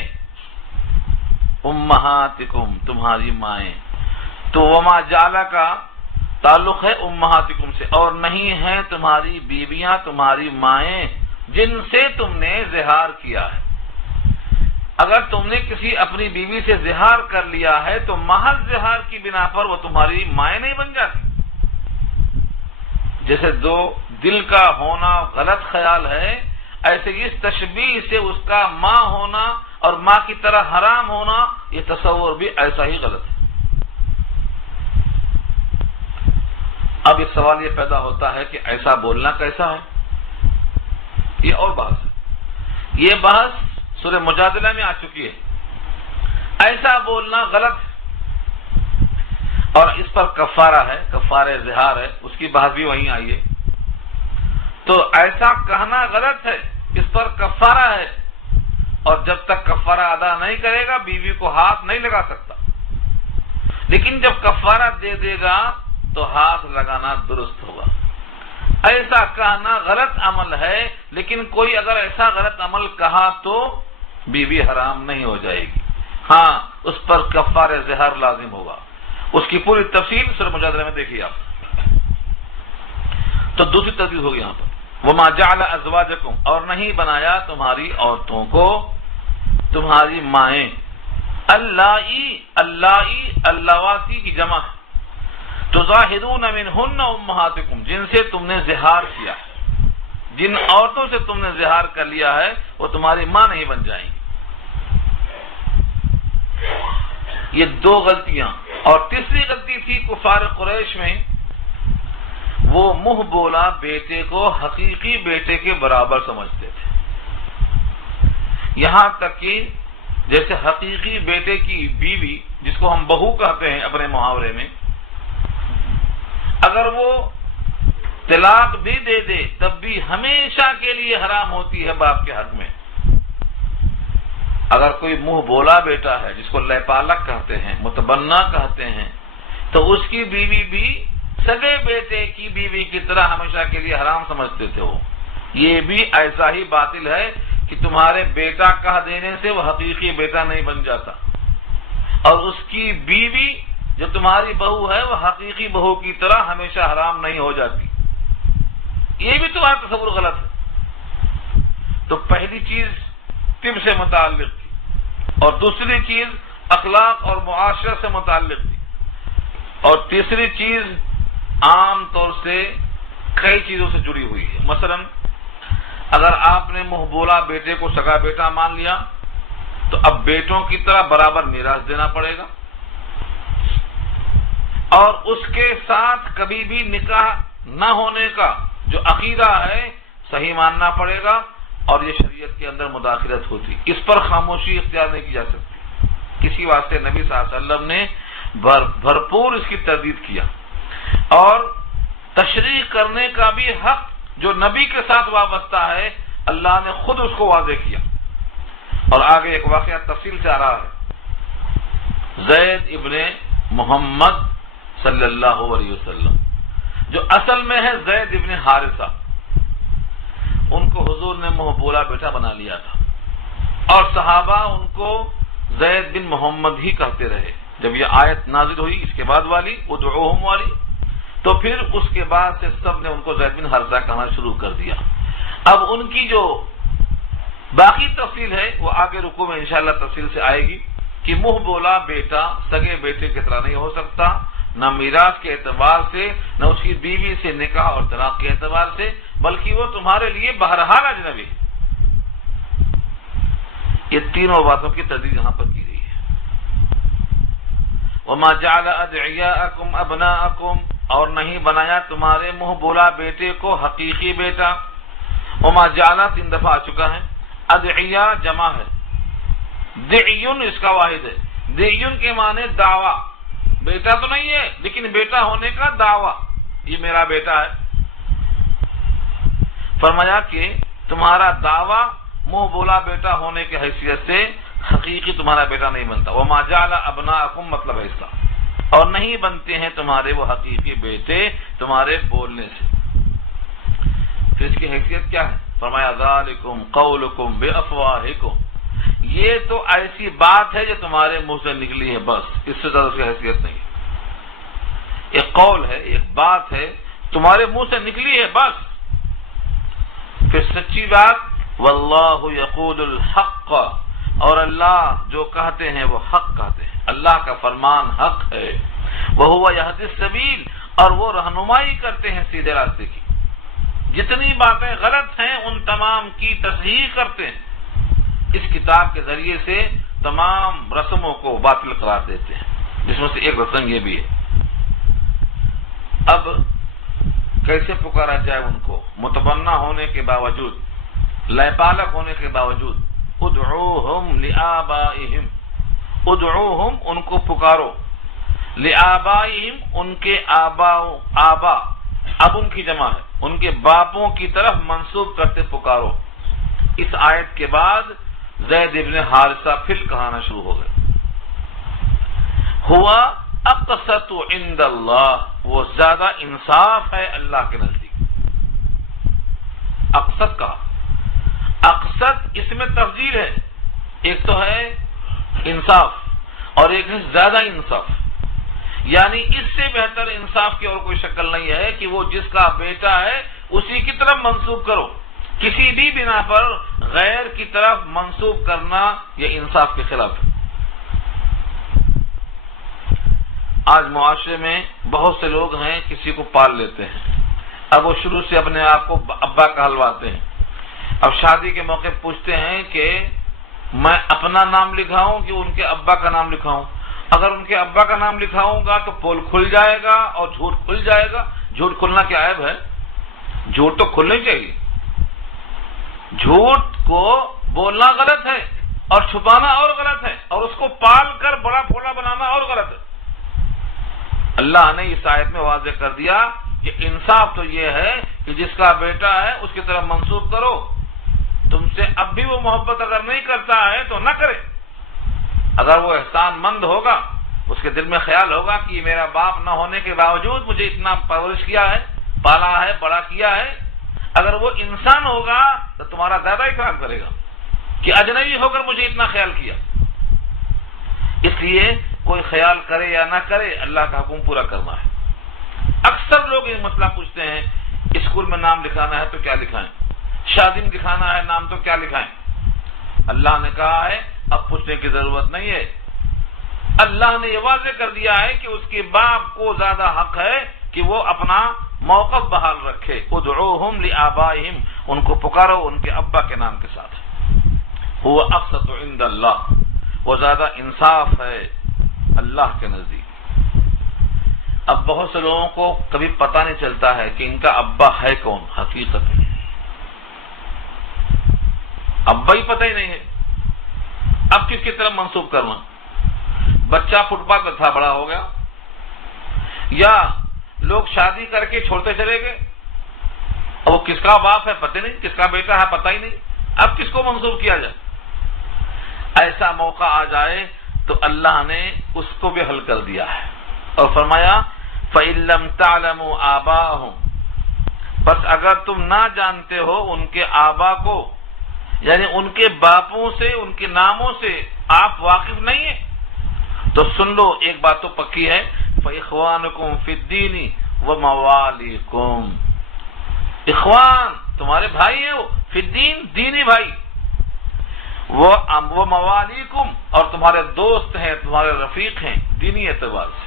امہاتکم تمہاری مائیں، تو وما جعل کا تعلق ہے امہاتکم سے، اور نہیں ہیں تمہاری بیویاں تمہاری مائیں جن سے تم نے زہار کیا ہے۔ اگر تم نے کسی اپنی بیوی سے زہار کر لیا ہے تو محض زہار کی بنا پر وہ تمہاری مائیں نہیں بن جاتی۔ جیسے دو دل کا ہونا غلط خیال ہے، ایسے اس تشبیہ سے اس کا ماں ہونا اور ماں کی طرح حرام ہونا، یہ تصور بھی ایسا ہی غلط ہے۔ اب یہ سوال یہ پیدا ہوتا ہے کہ ایسا بولنا کیسا ہے، یہ اور بحث ہے۔ یہ بحث سورہ مجادلہ میں آ چکی ہے، ایسا بولنا غلط ہے، اور اس پر کفارہ ہے، کفارہ زہار ہے، اس کی بحث بھی وہیں آئی ہے۔ تو ایسا کہنا غلط ہے، اس پر کفارہ ہے، اور جب تک کفارہ ادا نہیں کرے گا بیوی کو ہاتھ نہیں لگا سکتا، لیکن جب کفارہ دے دے گا تو ہاتھ لگانا درست ہوگا۔ ایسا کہنا غلط عمل ہے، لیکن کوئی اگر ایسا غلط عمل کہا تو بیوی حرام نہیں ہو جائے گی، ہاں اس پر کفارہ زہار لازم ہوگا۔ اس کی پوری تفصیل سورہ مجادلہ میں دیکھیے آپ۔ تو دوسری تردید ہوگی یہاں پر، وما جعل ازواجکم، اور نہیں بنایا تمہاری عورتوں کو تمہاری مائیں، اللاواتی کی جمع ہے، تظاہرون منہن امہاتکم جن سے تم نے زہار کیا، جن عورتوں سے تم نے زہار کر لیا ہے وہ تمہاری ماں نہیں بن جائیں گی۔ یہ دو غلطیاں، اور تیسری غلطی تھی کفار قریش میں، وہ منہ بولا بیٹے کو حقیقی بیٹے کے برابر سمجھتے تھے، یہاں تک کہ جیسے حقیقی بیٹے کی بیوی جس کو ہم بہو کہتے ہیں اپنے محاورے میں، اگر وہ طلاق بھی دے دے تب بھی ہمیشہ کے لیے حرام ہوتی ہے باپ کے حق میں۔ اگر کوئی منہ بولا بیٹا ہے جس کو لیپالک کہتے ہیں، متبنہ کہتے ہیں، تو اس کی بیوی بھی سگے بیٹے کی بیوی کی طرح ہمیشہ کے لیے حرام سمجھتے تھے وہ۔ یہ بھی ایسا ہی باطل ہے کہ تمہارے بیٹا کہہ دینے سے وہ حقیقی بیٹا نہیں بن جاتا، اور اس کی بیوی جو تمہاری بہو ہے وہ حقیقی بہو کی طرح ہمیشہ حرام نہیں ہو جاتی۔ یہ بھی تمہارا تصور غلط ہے۔ تو پہلی چیز طب سے متعلق تھی، اور دوسری چیز اخلاق اور معاشرت سے متعلق تھی، اور تیسری چیز عام طور سے کئی چیزوں سے جڑی ہوئی ہے۔ مثلا اگر آپ نے منہ بولا بیٹے کو سگا بیٹا مان لیا تو اب بیٹوں کی طرح برابر میراث دینا پڑے گا، اور اس کے ساتھ کبھی بھی نکاح نہ ہونے کا جو عقیدہ ہے صحیح ماننا پڑے گا، اور یہ شریعت کے اندر مداخلت ہوتی، اس پر خاموشی اختیار نہیں کی جا سکتی۔ کسی واسطے نبی صلی اللہ علیہ وسلم نے بھرپور اس کی تردید کیا، اور تشریح کرنے کا بھی حق جو نبی کے ساتھ وابستہ ہے اللہ نے خود اس کو واضح کیا۔ اور آگے ایک واقعہ تفصیل سے آ رہا ہے، زید ابن محمد صلی اللہ علیہ وسلم، جو اصل میں ہے زید ابن حارثہ، ان کو حضور نے منہ بولا بیٹا بنا لیا تھا، اور صحابہ ان کو زید بن محمد ہی کہتے رہے۔ جب یہ آیت نازل ہوئی اس کے بعد والی ادعوہم والی، تو پھر اس کے بعد سے سب نے ان کو زید بن حارثہ کہنا شروع کر دیا۔ اب ان کی جو باقی تفصیل ہے وہ آگے رکوع میں انشاءاللہ تفصیل سے آئے گی کہ منہ بولا بیٹا سگے بیٹے کی طرح نہیں ہو سکتا، نہ میراث کے اعتبار سے، نہ اس کی بیوی سے نکاح اور طلاق کے اعتبار سے، بلکہ وہ تمہارے لیے بہرحال اجنبی ہے۔ یہ تینوں باتوں کی تردید یہاں پر کی گئی ہے۔ وَمَا جَعَلَ أَدْعِيَاءَكُمْ أَبْنَاءَكُمْ، اور نہیں بنایا تمہارے منہ بولا بیٹے کو حقیقی بیٹا۔ وَمَا جَعَلَ 3 دفعہ آ چکا ہے۔ ادعیاء جمع ہے، دعیون اس کا واحد ہے۔ دعیون کے معنی دعویٰ، بیٹا تو نہیں ہے لیکن بیٹا ہونے کا دعویٰ، یہ میرا بیٹا ہے۔ فرمایا کہ تمہارا دعویٰ منہ بولا بیٹا ہونے کی حیثیت سے حقیقی تمہارا بیٹا نہیں بنتا۔ وَمَا جَعَلَ أَبْنَاءَكُمْ مطلب ایسا، اور نہیں بنتے ہیں تمہارے وہ حقیقی بیٹے تمہارے بولنے سے۔ پھر اس کی حیثیت کیا ہے؟ فرمایا ذالکم قولکم بافواہکم، یہ تو ایسی بات ہے جو تمہارے منہ سے نکلی ہے، بس اس سے زیادہ اس کی حیثیت نہیں۔ ایک قول ہے، ایک بات ہے، تمہارے منہ سے نکلی ہے بس۔ پھر سچی بات واللہ یقول الحق، اور اللہ جو کہتے ہیں وہ حق کہتے ہیں، اللہ کا فرمان حق ہے۔ وہو یہدی السبیل، اور وہ رہنمائی کرتے ہیں سیدھے راستے کی۔ جتنی باتیں غلط ہیں ان تمام کی تصحیح کرتے ہیں، اس کتاب کے ذریعے سے تمام رسموں کو باطل قرار دیتے ہیں، جس میں سے ایک رسم یہ بھی ہے۔ اب کیسے پکارا جائے ان کو؟ متبنہ ہونے کے باوجود، لے پالک ہونے کے باوجود، ادعوہم لآبائہم، ادعوہم ان کو پکارو، لآبائہم ان کے آبا، اب ان کی جمع ہے، ان کے باپوں کی طرف منسوب کرتے پکارو۔ اس آیت کے بعد زید ابن حارثہ پھر کہانا شروع ہو گئے۔ ہوا اقسط عند اللہ، وہ زیادہ انصاف ہے اللہ کے نزدیک۔ اقسط کہا، اقسط اس میں تفضیل ہے، ایک تو ہے انصاف اور ایک ہے زیادہ انصاف، یعنی اس سے بہتر انصاف کی اور کوئی شکل نہیں ہے کہ وہ جس کا بیٹا ہے اسی کی طرف منسوب کرو۔ کسی بھی بنا پر غیر کی طرف منسوب کرنا یہ انصاف کے خلاف ہے۔ آج معاشرے میں بہت سے لوگ ہیں کسی کو پال لیتے ہیں، اب وہ شروع سے اپنے آپ کو ابا کہلواتے ہیں، اب شادی کے موقع پوچھتے ہیں کہ میں اپنا نام لکھاؤں کہ ان کے ابا کا نام لکھاؤں؟ اگر ان کے ابا کا نام لکھاؤں گا تو پول کھل جائے گا اور جھوٹ کھل جائے گا۔ جھوٹ کھلنا کیا عیب ہے؟ جھوٹ تو کھلنا ہی چاہیے۔ جھوٹ کو بولنا غلط ہے اور چھپانا اور غلط ہے، اور اس کو پال کر بڑا پھولا بنانا اور غلط ہے۔ اللہ نے اس آیت میں واضح کر دیا کہ انصاف تو یہ ہے کہ جس کا بیٹا ہے اس کی طرف منسوب کرو۔ تم سے اب بھی وہ محبت اگر نہیں کرتا ہے تو نہ کرے، اگر وہ احسان مند ہوگا، اس کے دل میں خیال ہوگا کہ یہ میرا باپ نہ ہونے کے باوجود مجھے اتنا پرورش کیا ہے، پالا ہے، بڑا کیا ہے، اگر وہ انسان ہوگا تو تمہارا زیادہ اکرام کرے گا کہ اجنبی ہو کر مجھے اتنا خیال کیا۔ اس لیے کوئی خیال کرے یا نہ کرے اللہ کا حکم پورا کرنا ہے۔ اکثر لوگ یہ مسئلہ پوچھتے ہیں اسکول میں نام لکھانا ہے تو کیا لکھائیں، شادی میں لکھانا ہے نام تو کیا لکھائیں؟ اللہ نے کہا ہے اب پوچھنے کی ضرورت نہیں ہے۔ اللہ نے یہ واضح کر دیا ہے کہ اس کے باپ کو زیادہ حق ہے کہ وہ اپنا موقف بحال رکھے۔ ادعوہم لآبائہم، ان کو پکارو ان کے ابا کے نام کے ساتھ۔ ہوا اقسط عند اللہ، وہ زیادہ انصاف ہے اللہ کے نزدیک۔ اب بہت سے لوگوں کو کبھی پتہ نہیں چلتا ہے کہ ان کا ابا ہے کون حقیقت میں، ابا ہی پتہ ہی نہیں ہے، اب کس کی طرف منسوب کرنا؟ بچہ فٹ پاتھ پہ تھا، بڑا ہو گیا، یا لوگ شادی کر کے چھوڑتے چلے گئے، اور وہ کس کا باپ ہے پتہ نہیں، کس کا بیٹا ہے پتہ ہی نہیں، اب کس کو منسوب کیا جائے؟ ایسا موقع آ جائے تو اللہ نے اس کو بھی حل کر دیا ہے اور فرمایا فَإِن لَّمْ تَعْلَمُوا آبَاءَهُمْ، بس اگر تم نہ جانتے ہو ان کے آبا کو، یعنی ان کے باپوں سے، ان کے ناموں سے آپ واقف نہیں ہیں، تو سن لو ایک بات تو پکی ہے، فَإِخْوَانُكُمْ فِي الدِّينِ وَمَوَالِيكُمْ، اخوان تمہارے بھائی ہیں، وہ فی الدین دینی بھائی، وہ موالیکم اور تمہارے دوست ہیں، تمہارے رفیق ہیں دینی اعتبار سے۔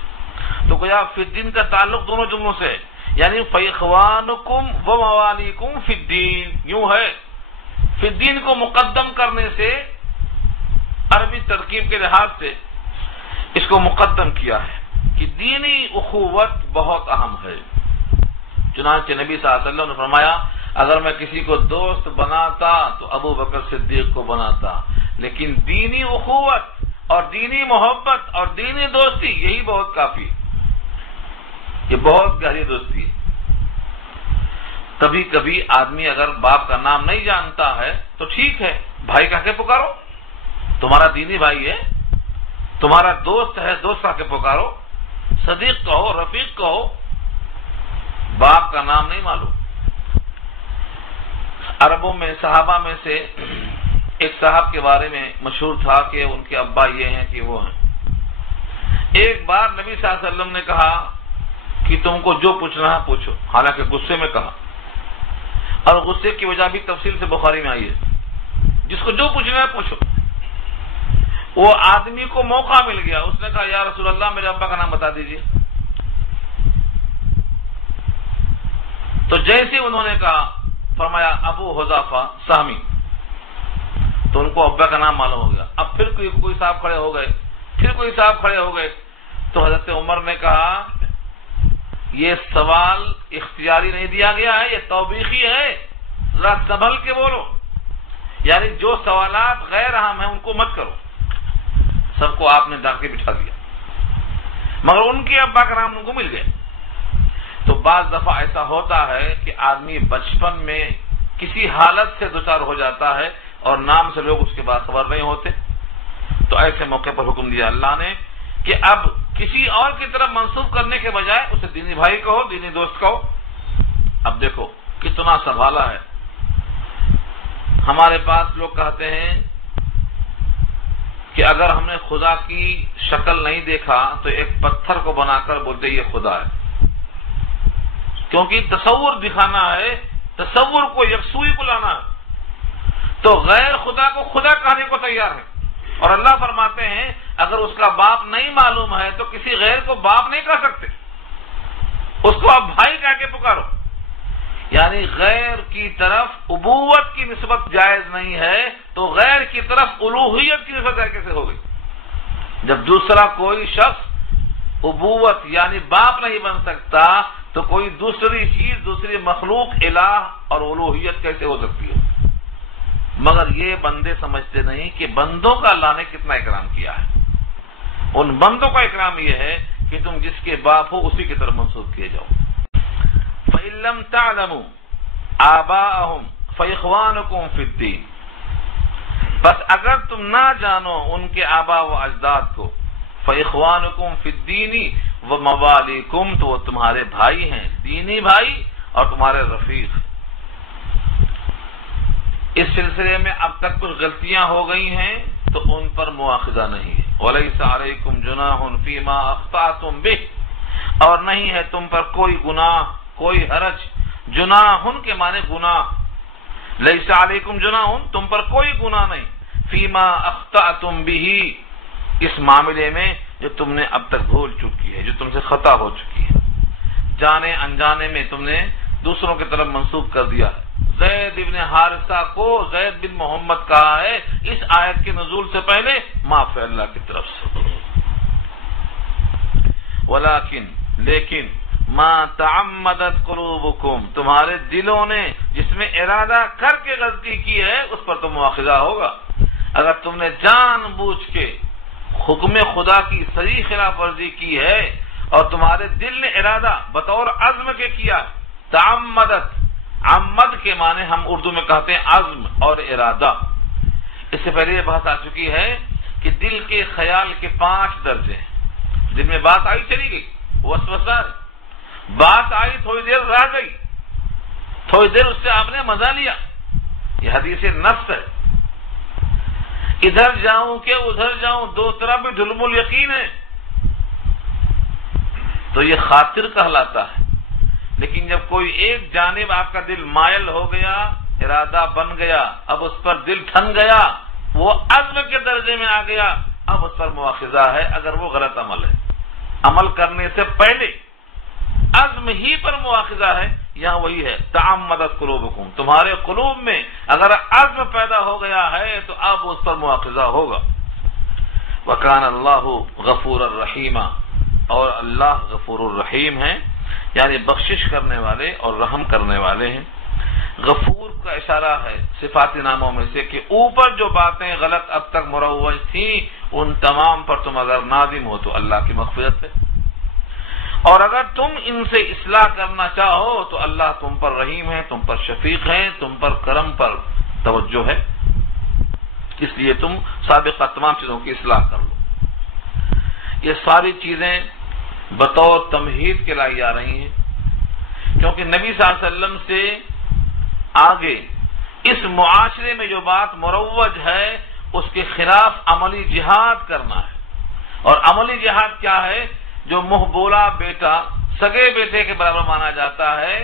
تو گویا فی الدین کا تعلق دونوں جملوں سے ہے، یعنی فَإِخْوَانُكُمْ وَمَوَالِيكُمْ فِي الدِّينِ، یوں ہے فی الدین کو مقدم کرنے سے عربی ترکیب کے لحاظ سے اس کو مقدم کیا ہے کہ دینی اخوت بہت اہم ہے۔ چنانچہ نبی صلی اللہ علیہ وسلم نے فرمایا اگر میں کسی کو دوست بناتا تو ابو بکر صدیق کو بناتا، لیکن دینی اخوت اور دینی محبت اور دینی دوستی یہی بہت کافی ہے، یہ بہت گہری دوستی ہے۔ کبھی کبھی آدمی اگر باپ کا نام نہیں جانتا ہے تو ٹھیک ہے، بھائی کہہ کے پکارو، تمہارا دینی بھائی ہے، تمہارا دوست ہے، دوست کہہ کے پکارو، صدیق کہو، رفیق کہو، باپ کا نام نہیں معلوم۔ عربوں میں صحابہ میں سے ایک صاحب کے بارے میں مشہور تھا کہ ان کے ابا یہ ہیں کہ وہ ہیں۔ ایک بار نبی صلی اللہ علیہ وسلم نے کہا کہ تم کو جو پوچھنا ہے پوچھو، حالانکہ غصے میں کہا، اور غصے کی وجہ بھی تفصیل سے بخاری میں آئی ہے، جس کو جو پوچھنا ہے پوچھو۔ وہ آدمی کو موقع مل گیا، اس نے کہا یا رسول اللہ میرے ابا کا نام بتا دیجئے۔ تو جیسے انہوں نے کہا فرمایا ابو حذیفہ سہمی، تو ان کو ابا کا نام معلوم ہو گیا۔ اب پھر کوئی صاحب کھڑے ہو گئے، پھر کوئی صاحب کھڑے ہو گئے، تو حضرت عمر نے کہا یہ سوال اختیاری نہیں دیا گیا ہے، یہ توبیخی ہے، ذرا سنبھل کے بولو، یعنی جو سوالات غیر اہم ہیں ان کو مت کرو۔ سب کو آپ نے ڈاک کے بٹھا دیا، مگر ان کے ابا کا نام ان کو مل گیا۔ تو بعض دفعہ ایسا ہوتا ہے کہ آدمی بچپن میں کسی حالت سے دوچار ہو جاتا ہے اور نام سے لوگ اس کے باخبر نہیں ہوتے، تو ایسے موقع پر حکم دیا اللہ نے کہ اب کسی اور کی طرف منسوب کرنے کے بجائے اسے دینی بھائی کہو، دینی دوست کہو۔ اب دیکھو کتنا سنبھالا ہے۔ ہمارے پاس لوگ کہتے ہیں کہ اگر ہم نے خدا کی شکل نہیں دیکھا تو ایک پتھر کو بنا کر بولتے یہ خدا ہے، کیونکہ تصور دکھانا ہے، تصور کو یکسوئی کو لانا ہے، تو غیر خدا کو خدا کہنے کو تیار ہے۔ اور اللہ فرماتے ہیں اگر اس کا باپ نہیں معلوم ہے تو کسی غیر کو باپ نہیں کہہ سکتے، اس کو آپ بھائی کہہ کے پکارو۔ یعنی غیر کی طرف ابوت کی نسبت جائز نہیں ہے تو غیر کی طرف الوہیت کی نسبت کیسے ہو گئی؟ جب دوسرا کوئی شخص ابوت یعنی باپ نہیں بن سکتا تو کوئی دوسری چیز، دوسری مخلوق الہ اور الوہیت کیسے ہو سکتی ہے؟ مگر یہ بندے سمجھتے نہیں کہ بندوں کا اللہ نے کتنا اکرام کیا ہے۔ ان بندوں کا اکرام یہ ہے کہ تم جس کے باپ ہو اسی کی طرف منسوب کیے جاؤ۔ فَإِن لَّمْ تَعْلَمُوا آبَاءَهُمْ فَإِخْوَانُكُمْ فِي الدِّينِ، بس اگر تم نہ جانو ان کے آبا و اجداد کو، فَإِخْوَانُكُمْ فِي الدِّينِ وَمَوَالِيكُمْ، تو وہ تمہارے بھائی ہیں، دینی بھائی اور تمہارے رفیق۔ اس سلسلے میں اب تک کچھ غلطیاں ہو گئی ہیں تو ان پر مواخذہ نہیں ہے۔ وَلَيْسَ عَلَيْكُمْ جُنَاحٌ فِيمَا أَخْطَأْتُمْ بِهِ، اور نہیں ہے تم پر کوئی گناہ، کوئی حرج۔ جناح کے معنی گناہ، لیس علیکم جناح، تم پر کوئی گناہ نہیں، فیما اخطأتم به، اس معاملے میں جو تم نے اب تک بھول چکی ہے، جو تم سے خطا ہو چکی ہے، جانے انجانے میں تم نے دوسروں کی طرف منسوب کر دیا ہے۔ زید ابن حارثہ کو زید بن محمد کہا ہے اس آیت کے نزول سے پہلے، معاف ہے اللہ کی طرف سے۔ لیکن ما تعمدت قلوبکم، تمہارے دلوں نے جس میں ارادہ کر کے غلطی کی ہے اس پر تو مواخذہ ہوگا۔ اگر تم نے جان بوجھ کے حکم خدا کی صریح خلاف ورزی کی ہے اور تمہارے دل نے ارادہ بطور عزم کے کیا، تعمدت، عمد کے معنی ہم اردو میں کہتے ہیں عزم اور ارادہ۔ اس سے پہلے یہ بحث آ چکی ہے کہ دل کے خیال کے 5 درجے ہیں، جن میں بات آئی چلی گئی، وسوسہ، بات آئی تھوڑی دیر رہ گئی، تھوڑی دیر اس سے آپ نے مزہ لیا، یہ حدیث نفس ہے۔ ادھر جاؤں کہ ادھر جاؤں، دو طرف بھی ظلم الیقین ہے، تو یہ خاطر کہلاتا ہے۔ لیکن جب کوئی ایک جانب آپ کا دل مائل ہو گیا، ارادہ بن گیا، اب اس پر دل ٹھن گیا، وہ عزم کے درجے میں آ گیا، اب اس پر مواخذہ ہے اگر وہ غلط عمل ہے۔ عمل کرنے سے پہلے عزم ہی پر مواخذہ ہے، یہاں وہی ہے تعمدت قلوبکم، تمہارے قلوب میں اگر عزم پیدا ہو گیا ہے تو اب اس پر مواخذہ ہوگا۔ وَكَانَ اللَّهُ غَفُورًا رَحِيمًا، اور اللہ غفور الرحیم ہیں، یعنی بخشش کرنے والے اور رحم کرنے والے ہیں۔ غفور کا اشارہ ہے صفات ناموں میں سے کہ اوپر جو باتیں غلط اب تک مروج تھیں ان تمام پر تم اگر نادم ہو تو اللہ کی مغفرت ہے، اور اگر تم ان سے اصلاح کرنا چاہو تو اللہ تم پر رحیم ہے، تم پر شفیق ہیں، تم پر کرم پر توجہ ہے، اس لیے تم سابقہ تمام چیزوں کی اصلاح کر لو۔ یہ ساری چیزیں بطور تمہید کے لائی جا رہی ہیں، کیونکہ نبی صلی اللہ علیہ وسلم سے آگے اس معاشرے میں جو بات مروج ہے اس کے خلاف عملی جہاد کرنا ہے۔ اور عملی جہاد کیا ہے؟ جو منہ بولا بیٹا سگے بیٹے کے برابر مانا جاتا ہے،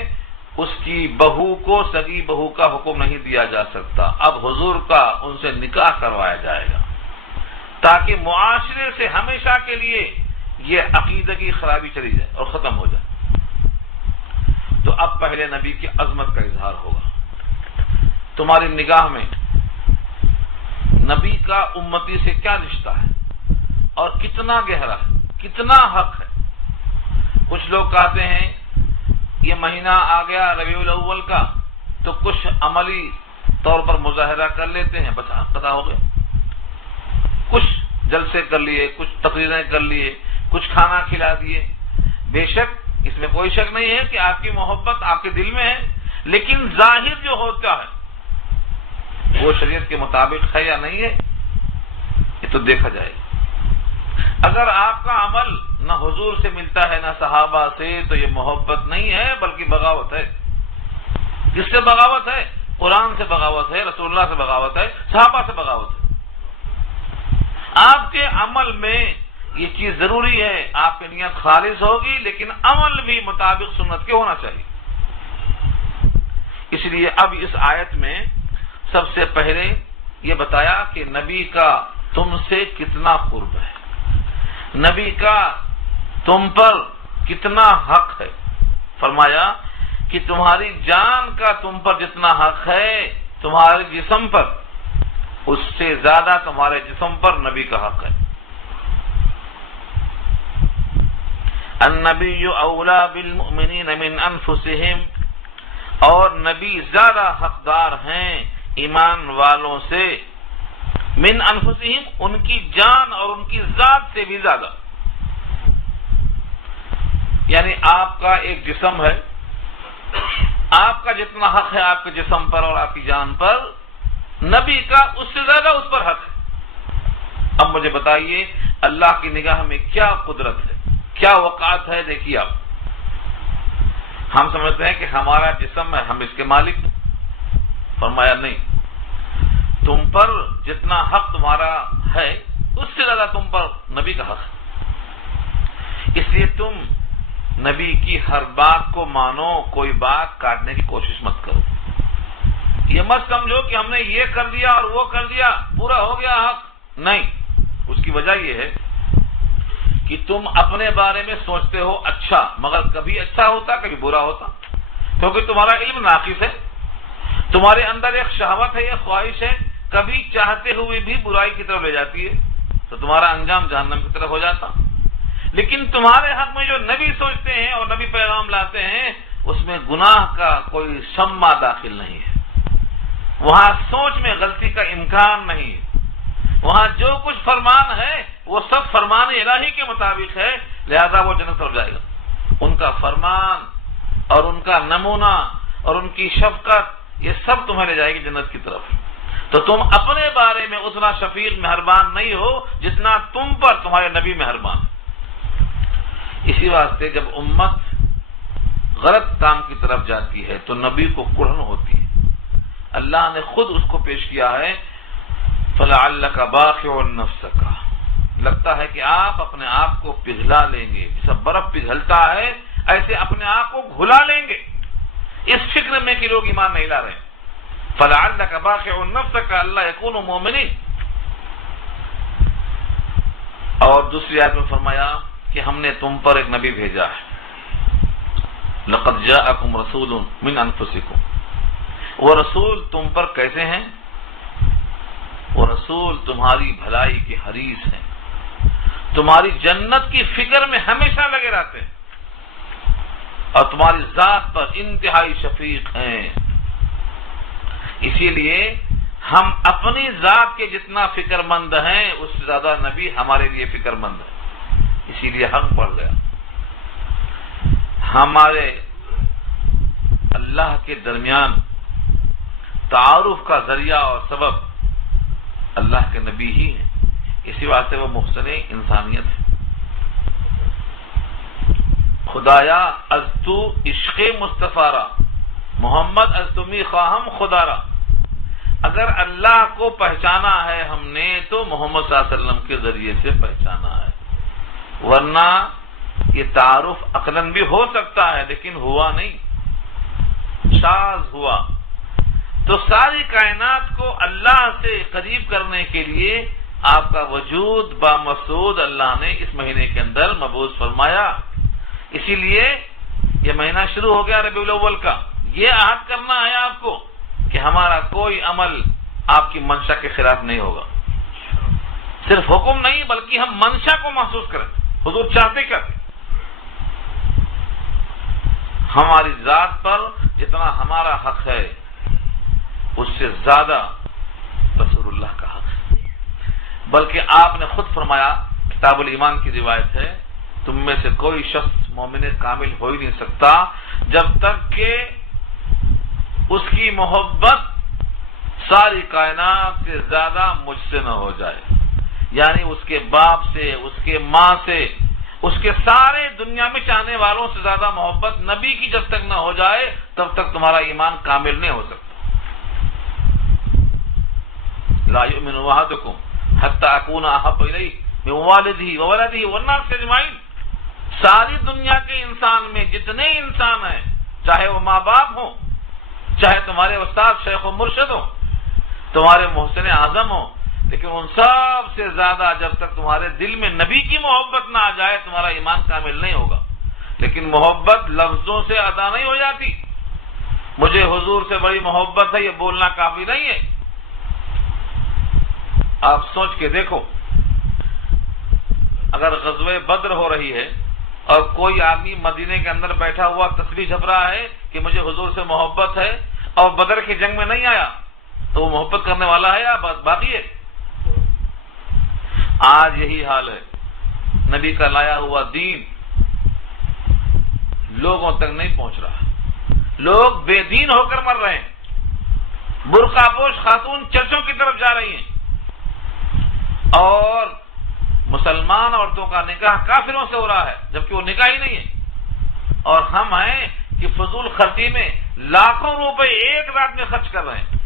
اس کی بہو کو سگی بہو کا حکم نہیں دیا جا سکتا، اب حضور کا ان سے نکاح کروایا جائے گا تاکہ معاشرے سے ہمیشہ کے لیے یہ عقیدہ کی خرابی چلی جائے اور ختم ہو جائے۔ تو اب پہلے نبی کی عظمت کا اظہار ہوگا۔ تمہاری نگاہ میں نبی کا امتی سے کیا رشتہ ہے اور کتنا گہرا ہے، کتنا حق ہے؟ کچھ لوگ کہتے ہیں یہ مہینہ آ گیا ربیع الاول کا تو کچھ عملی طور پر مظاہرہ کر لیتے ہیں، بس حق ادا ہو گیا، کچھ جلسے کر لیے، کچھ تقریریں کر لیے، کچھ کھانا کھلا دیے۔ بے شک اس میں کوئی شک نہیں ہے کہ آپ کی محبت آپ کے دل میں ہے، لیکن ظاہر جو ہوتا ہے وہ شریعت کے مطابق ہے یا نہیں ہے یہ تو دیکھا جائے گا۔ اگر آپ کا عمل نہ حضور سے ملتا ہے نہ صحابہ سے تو یہ محبت نہیں ہے بلکہ بغاوت ہے۔ کس سے بغاوت ہے؟ قرآن سے بغاوت ہے، رسول اللہ سے بغاوت ہے، صحابہ سے بغاوت ہے۔ آپ کے عمل میں یہ چیز ضروری ہے، آپ کی نیت خالص ہوگی لیکن عمل بھی مطابق سنت کے ہونا چاہیے۔ اس لیے اب اس آیت میں سب سے پہلے یہ بتایا کہ نبی کا تم سے کتنا قرب ہے، نبی کا تم پر کتنا حق ہے۔ فرمایا کہ تمہاری جان کا تم پر جتنا حق ہے تمہارے جسم پر، اس سے زیادہ تمہارے جسم پر نبی کا حق ہے۔ النبی اولا بالمؤمنین من انفسہم، اور نبی زیادہ حقدار ہیں ایمان والوں سے، من انفسہم ان کی جان اور ان کی ذات سے بھی زیادہ۔ یعنی آپ کا ایک جسم ہے، آپ کا جتنا حق ہے آپ کے جسم پر اور آپ کی جان پر، نبی کا اس سے زیادہ اس پر حق ہے۔ اب مجھے بتائیے اللہ کی نگاہ میں کیا قدرت ہے، کیا وقعت ہے؟ دیکھیے آپ، ہم سمجھتے ہیں کہ ہمارا جسم ہے، ہم اس کے مالک ہیں۔ فرمایا نہیں، تم پر جتنا حق تمہارا ہے اس سے زیادہ تم پر نبی کا حق ہے۔ اس لیے تم نبی کی ہر بات کو مانو، کوئی بات کاٹنے کی کوشش مت کرو۔ یہ مت سمجھو کہ ہم نے یہ کر دیا اور وہ کر دیا پورا ہو گیا حق، نہیں۔ اس کی وجہ یہ ہے کہ تم اپنے بارے میں سوچتے ہو اچھا، مگر کبھی اچھا ہوتا کبھی برا ہوتا، کیونکہ تمہارا علم ناقص ہے، تمہارے اندر ایک شہوت ہے، ایک خواہش ہے، کبھی چاہتے ہوئے بھی برائی کی طرف لے جاتی ہے تو تمہارا انجام جہنم کی طرف ہو جاتا۔ لیکن تمہارے حق میں جو نبی سوچتے ہیں اور نبی پیغام لاتے ہیں اس میں گناہ کا کوئی شمع داخل نہیں ہے، وہاں سوچ میں غلطی کا امکان نہیں ہے، وہاں جو کچھ فرمان ہے وہ سب فرمان الہی کے مطابق ہے، لہذا وہ جنت طرف جائے گا۔ ان کا فرمان اور ان کا نمونہ اور ان کی شفقت یہ سب تمہیں لے جائے گی جنت کی طرف۔ تو تم اپنے بارے میں اتنا شفیق مہربان نہیں ہو جتنا تم پر تمہارے نبی مہربان ہے۔ اسی واسطے جب امت غلط کام کی طرف جاتی ہے تو نبی کو کڑھن ہوتی ہے. اللہ نے خود اس کو پیش کیا ہے فَلَعَلَّكَ بَاخِعٌ نَفْسَكَ، لگتا ہے کہ آپ اپنے آپ کو پگھلا لیں گے، جیسا برف پگھلتا ہے ایسے اپنے آپ کو گھلا لیں گے، اس فکر میں کہ لوگ ایمان نہیں لا رہے. فَلَعَلَّكَ بَاخِعٌ نَفْسَكَ أَلَّا يَكُونُوا مُؤْمِنِينَ. اور دوسری آیت میں فرمایا کہ ہم نے تم پر ایک نبی بھیجا ہے، لَقَدْ جَاءَكُمْ رَسُولٌ مِّنْ أَنفُسِكُمْ. وہ رسول تم پر کیسے ہیں؟ وہ رسول تمہاری بھلائی کے حریص ہیں، تمہاری جنت کی فکر میں ہمیشہ لگے رہتے ہیں اور تمہاری ذات پر انتہائی شفیق ہیں. اسی لیے ہم اپنی ذات کے جتنا فکر مند ہیں اس سے زیادہ نبی ہمارے لیے فکر مند ہے. اسی لیے حق بڑھ گیا. ہمارے اللہ کے درمیان تعارف کا ذریعہ اور سبب اللہ کے نبی ہی ہیں، اسی واسطے وہ محسن انسانیت ہے. خدایا از تو عشق مصطفیٰ را، محمد از تمی خواہم خدا را. اگر اللہ کو پہچانا ہے ہم نے تو محمد صلی اللہ علیہ وسلم کے ذریعے سے پہچانا ہے، ورنہ یہ تعارف عقلاً بھی ہو سکتا ہے لیکن ہوا نہیں، شاذ ہوا. تو ساری کائنات کو اللہ سے قریب کرنے کے لیے آپ کا وجود بامقصود اللہ نے اس مہینے کے اندر مبعوث فرمایا. اسی لیے یہ مہینہ شروع ہو گیا ربیع الاول کا. یہ عہد کرنا ہے آپ کو کہ ہمارا کوئی عمل آپ کی منشا کے خلاف نہیں ہوگا. صرف حکم نہیں بلکہ ہم منشا کو محسوس کریں. حضور چاہتے کیا تھے؟ ہماری ذات پر جتنا ہمارا حق ہے اس سے زیادہ رسول اللہ کا حق ہے. بلکہ آپ نے خود فرمایا، کتاب الایمان کی روایت ہے، تم میں سے کوئی شخص مومن کامل ہو ہی نہیں سکتا جب تک کہ اس کی محبت ساری کائنات سے زیادہ مجھ سے نہ ہو جائے. یعنی اس کے باپ سے، اس کے ماں سے، اس کے سارے دنیا میں چاہنے والوں سے زیادہ محبت نبی کی جب تک نہ ہو جائے تب تک تمہارا ایمان کامل نہیں ہو سکتا. لا یؤمن احدکم حتی اکون احب الیہ من والدہ وولدہ والناس اجمعین. ساری دنیا کے انسان میں جتنے انسان ہیں، چاہے وہ ماں باپ ہوں، چاہے تمہارے استاد شیخ و مرشد ہوں، تمہارے محسن اعظم ہوں، لیکن ان سب سے زیادہ جب تک تمہارے دل میں نبی کی محبت نہ آ جائے تمہارا ایمان کامل نہیں ہوگا. لیکن محبت لفظوں سے ادا نہیں ہو جاتی. مجھے حضور سے بڑی محبت ہے یہ بولنا کافی نہیں ہے. آپ سوچ کے دیکھو، اگر غزوہ بدر ہو رہی ہے اور کوئی آدمی مدینے کے اندر بیٹھا ہوا تسبیح جھپ رہا ہے کہ مجھے حضور سے محبت ہے اور بدر کی جنگ میں نہیں آیا تو وہ محبت کرنے والا ہے یا باقی ہے؟ آج یہی حال ہے. نبی کا لایا ہوا دین لوگوں تک نہیں پہنچ رہا. لوگ بے دین ہو کر مر رہے ہیں. برقع پوش خاتون چرچوں کی طرف جا رہی ہیں اور مسلمان عورتوں کا نکاح کافروں سے ہو رہا ہے جبکہ وہ نکاح ہی نہیں ہے. اور ہم ہیں کہ فضول خرچی میں لاکھوں روپے ایک رات میں خرچ کر رہے ہیں.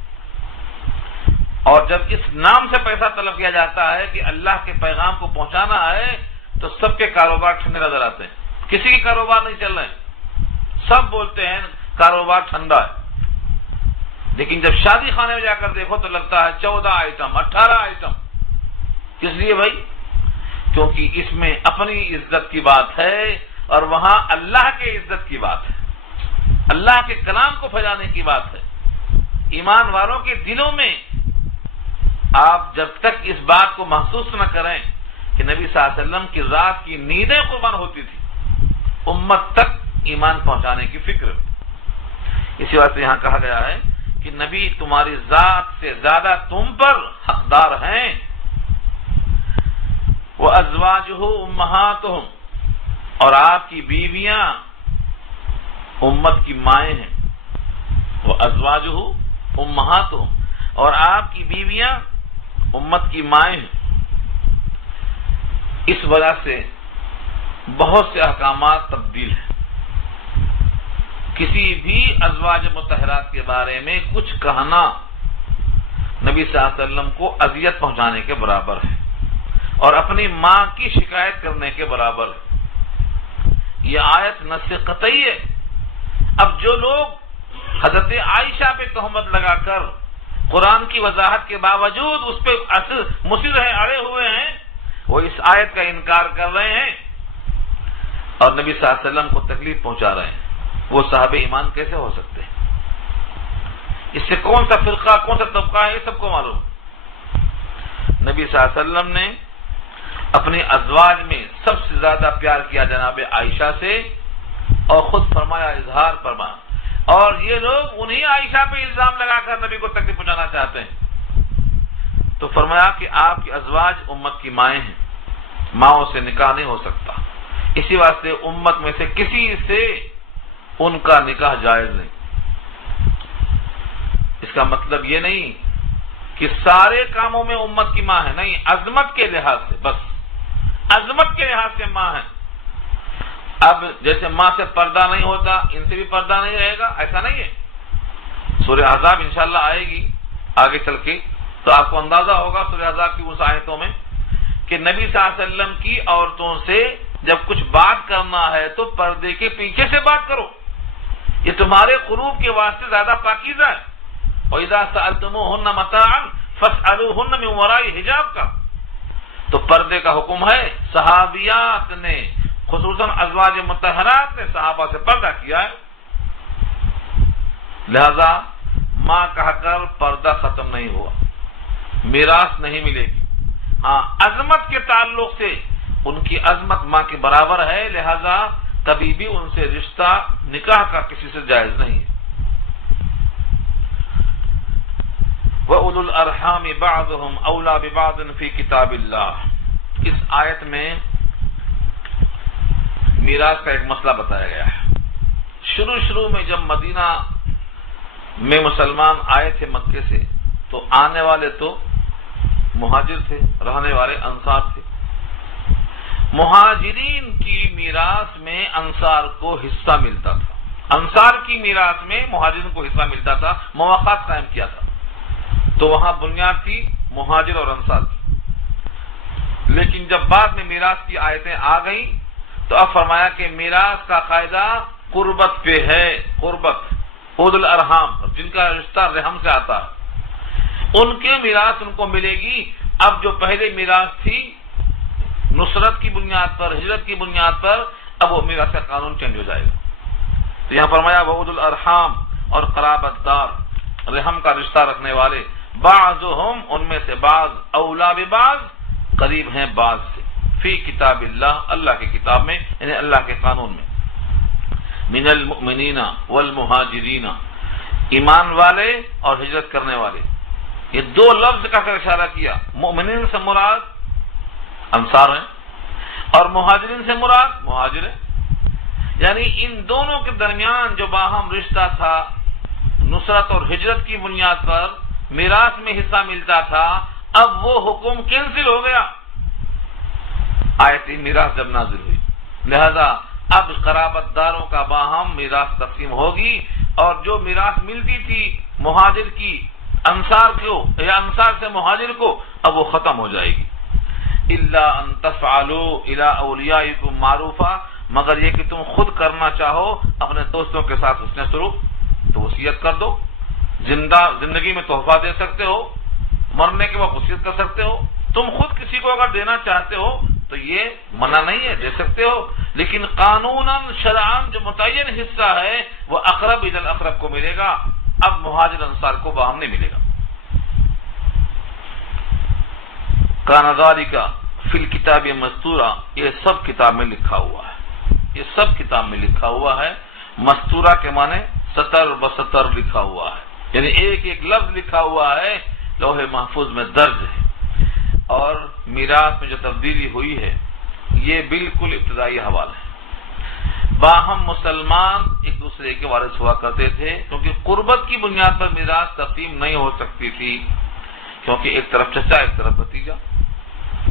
اور جب اس نام سے پیسہ طلب کیا جاتا ہے کہ اللہ کے پیغام کو پہنچانا ہے تو سب کے کاروبار ٹھنڈے نظر آتے ہیں. کسی کے کاروبار نہیں چل رہے ہیں. سب بولتے ہیں کاروبار ٹھنڈا ہے، لیکن جب شادی خانے میں جا کر دیکھو تو لگتا ہے 14 آئٹم 18 آئٹم. کس لیے بھائی؟ کیونکہ اس میں اپنی عزت کی بات ہے اور وہاں اللہ کے عزت کی بات ہے، اللہ کے کلام کو پھیلانے کی بات ہے. ایمان والوں کے دلوں میں آپ جب تک اس بات کو محسوس نہ کریں کہ نبی صلی اللہ علیہ وسلم کی ذات کی نیندیں قربان ہوتی تھی، امت تک ایمان پہنچانے کی فکر. اسی وجہ سے یہاں کہا گیا ہے کہ نبی تمہاری ذات سے زیادہ تم پر حقدار ہیں. وَأَزْوَاجُهُ أُمَّهَاتُهُمْ، اور آپ کی بیویاں امت کی مائیں ہیں. وَأَزْوَاجُهُ أُمَّهَاتُهُمْ، اور آپ کی بیویاں امت کی مائیں ہیں. اس وجہ سے بہت سے احکامات تبدیل ہیں. کسی بھی ازواج مطہرات کے بارے میں کچھ کہنا نبی صلی اللہ علیہ وسلم کو اذیت پہنچانے کے برابر ہے اور اپنی ماں کی شکایت کرنے کے برابر ہے۔ یہ آیت نص قطعی ہے۔ اب جو لوگ حضرت عائشہ پہ تہمت لگا کر قرآن کی وضاحت کے باوجود اس پہ مصر ہیں، اڑے ہوئے ہیں، وہ اس آیت کا انکار کر رہے ہیں اور نبی صلی اللہ علیہ وسلم کو تکلیف پہنچا رہے ہیں، وہ صاحب ایمان کیسے ہو سکتے ہیں؟ اس سے کون سا فرقہ، کون سا طبقہ ہے، یہ سب کو معلوم۔ نبی صلی اللہ علیہ وسلم نے اپنی ازواج میں سب سے زیادہ پیار کیا جناب عائشہ سے اور خود فرمایا، اظہار فرمایا، اور یہ لوگ انہی عائشہ پہ الزام لگا کر نبی کو تکلیف پہنچانا چاہتے ہیں۔ تو فرمایا کہ آپ کی ازواج امت کی مائیں ہیں، ماؤں سے نکاح نہیں ہو سکتا، اسی واسطے امت میں سے کسی سے ان کا نکاح جائز نہیں۔ اس کا مطلب یہ نہیں کہ سارے کاموں میں امت کی ماں ہے، نہیں، عظمت کے لحاظ سے، بس عظمت کے لحاظ سے ماں ہے۔ اب جیسے ماں سے پردہ نہیں ہوتا، ان سے بھی پردہ نہیں رہے گا، ایسا نہیں ہے۔ سورہ احزاب انشاءاللہ آئے گی آگے چل کے، تو آپ کو اندازہ ہوگا سورہ احزاب کی اس آیتوں میں کہ نبی صلی اللہ علیہ وسلم کی عورتوں سے جب کچھ بات کرنا ہے تو پردے کے پیچھے سے بات کرو، یہ تمہارے قلوب کے واسطے زیادہ پاکیزہ ہے۔ وَإِذَا سَأَلْتُمُوهُنَّ مَتَاعًا فَاسْأَلُوهُنَّ مِنْ وَرَاءِ حجاب کا تو پردے کا حکم ہے۔ صحابیات نے، خصوصاً ازواج مطہرات نے صحابہ سے پردہ کیا ہے، لہذا ماں کہہ کر پردہ ختم نہیں ہوا، میراث نہیں ملے گی۔ ہاں، عظمت کے تعلق سے ان کی عظمت ماں کے برابر ہے، لہذا کبھی بھی ان سے رشتہ نکاح کا کسی سے جائز نہیں ہے۔ وَأُولُو الْأَرْحَامِ بَعْضُهُمْ أَوْلَىٰ بِبَعْضٍ فِي كِتَابِ اللَّهِ، اس آیت میں میراث کا ایک مسئلہ بتایا گیا ہے۔ شروع میں جب مدینہ میں مسلمان آئے تھے مکے سے، تو آنے والے تو مہاجر تھے، رہنے والے انصار تھے۔ مہاجرین کی میراث میں انصار کو حصہ ملتا تھا، انصار کی میراث میں مہاجرین کو حصہ ملتا تھا، مواقعات قائم کیا تھا، تو وہاں بنیاد تھی مہاجر اور انصار کی۔ لیکن جب بعد میں میراث کی آیتیں آ گئیں تو اب فرمایا کہ میراث کا قاعدہ قربت پہ ہے، قربت، اولو الارحام، جن کا رشتہ رحم سے آتا ہے، ان کے میراث ان کو ملے گی۔ اب جو پہلے میراث تھی نصرت کی بنیاد پر، ہجرت کی بنیاد پر، اب وہ میراث کا قانون چینج ہو جائے گا۔ تو یہاں فرمایا وَأُولُو الْأَرْحَامِ، اور قرابت دار، رحم کا رشتہ رکھنے والے، بعضهم، ان میں سے بعض، اولا ببعض، قریب ہیں بعض سے، فی کتاب اللہ، اللہ کی کتاب میں، یعنی اللہ کے قانون میں، من المؤمنین والمہاجرین، ایمان والے اور ہجرت کرنے والے۔ یہ دو لفظ کا اشارہ کیا، مؤمنین سے مراد انصار ہیں اور مہاجرین سے مراد مہاجر ہیں، یعنی ان دونوں کے درمیان جو باہم رشتہ تھا نصرت اور ہجرت کی بنیاد پر میراث میں حصہ ملتا تھا، اب وہ حکم کینسل ہو گیا آیت میراث جب نازل ہوئی، لہذا اب قرابت داروں کا باہم میراث تقسیم ہوگی، اور جو میراث ملتی تھی مہاجر کی انصار کو یا انصار سے مہاجر کو، اب وہ ختم ہو جائے گی۔ الا ان تفعلوا الى اولیائکم معروفا، مگر یہ کہ تم خود کرنا چاہو اپنے دوستوں کے ساتھ حسن سلوک، تو وصیت کر دو، زندگی میں تحفہ دے سکتے ہو، مرنے کے وقت وصیت کر سکتے ہو، تم خود کسی کو اگر دینا چاہتے ہو تو یہ منع نہیں ہے، دے سکتے ہو، لیکن قانوناً شرعاً جو متعین حصہ ہے وہ اقرب الی الاقرب کو ملے گا، اب مہاجر انصار کو باہم نہیں ملے گا۔ کان ذالک فی الکتاب مستورا، یہ سب کتاب میں لکھا ہوا ہے، یہ سب کتاب میں لکھا ہوا ہے۔ مستورہ کے معنی سطر بسطر لکھا ہوا ہے، یعنی ایک ایک لفظ لکھا ہوا ہے، لوح محفوظ میں درج ہے۔ اور میراث میں جو تبدیلی ہوئی ہے یہ بالکل ابتدائی حوالہ ہے۔ باہم مسلمان ایک دوسرے کے وارث ہوا کرتے تھے، کیونکہ قربت کی بنیاد پر میراث تقسیم نہیں ہو سکتی تھی، کیونکہ ایک طرف چچا ایک طرف بھتیجا،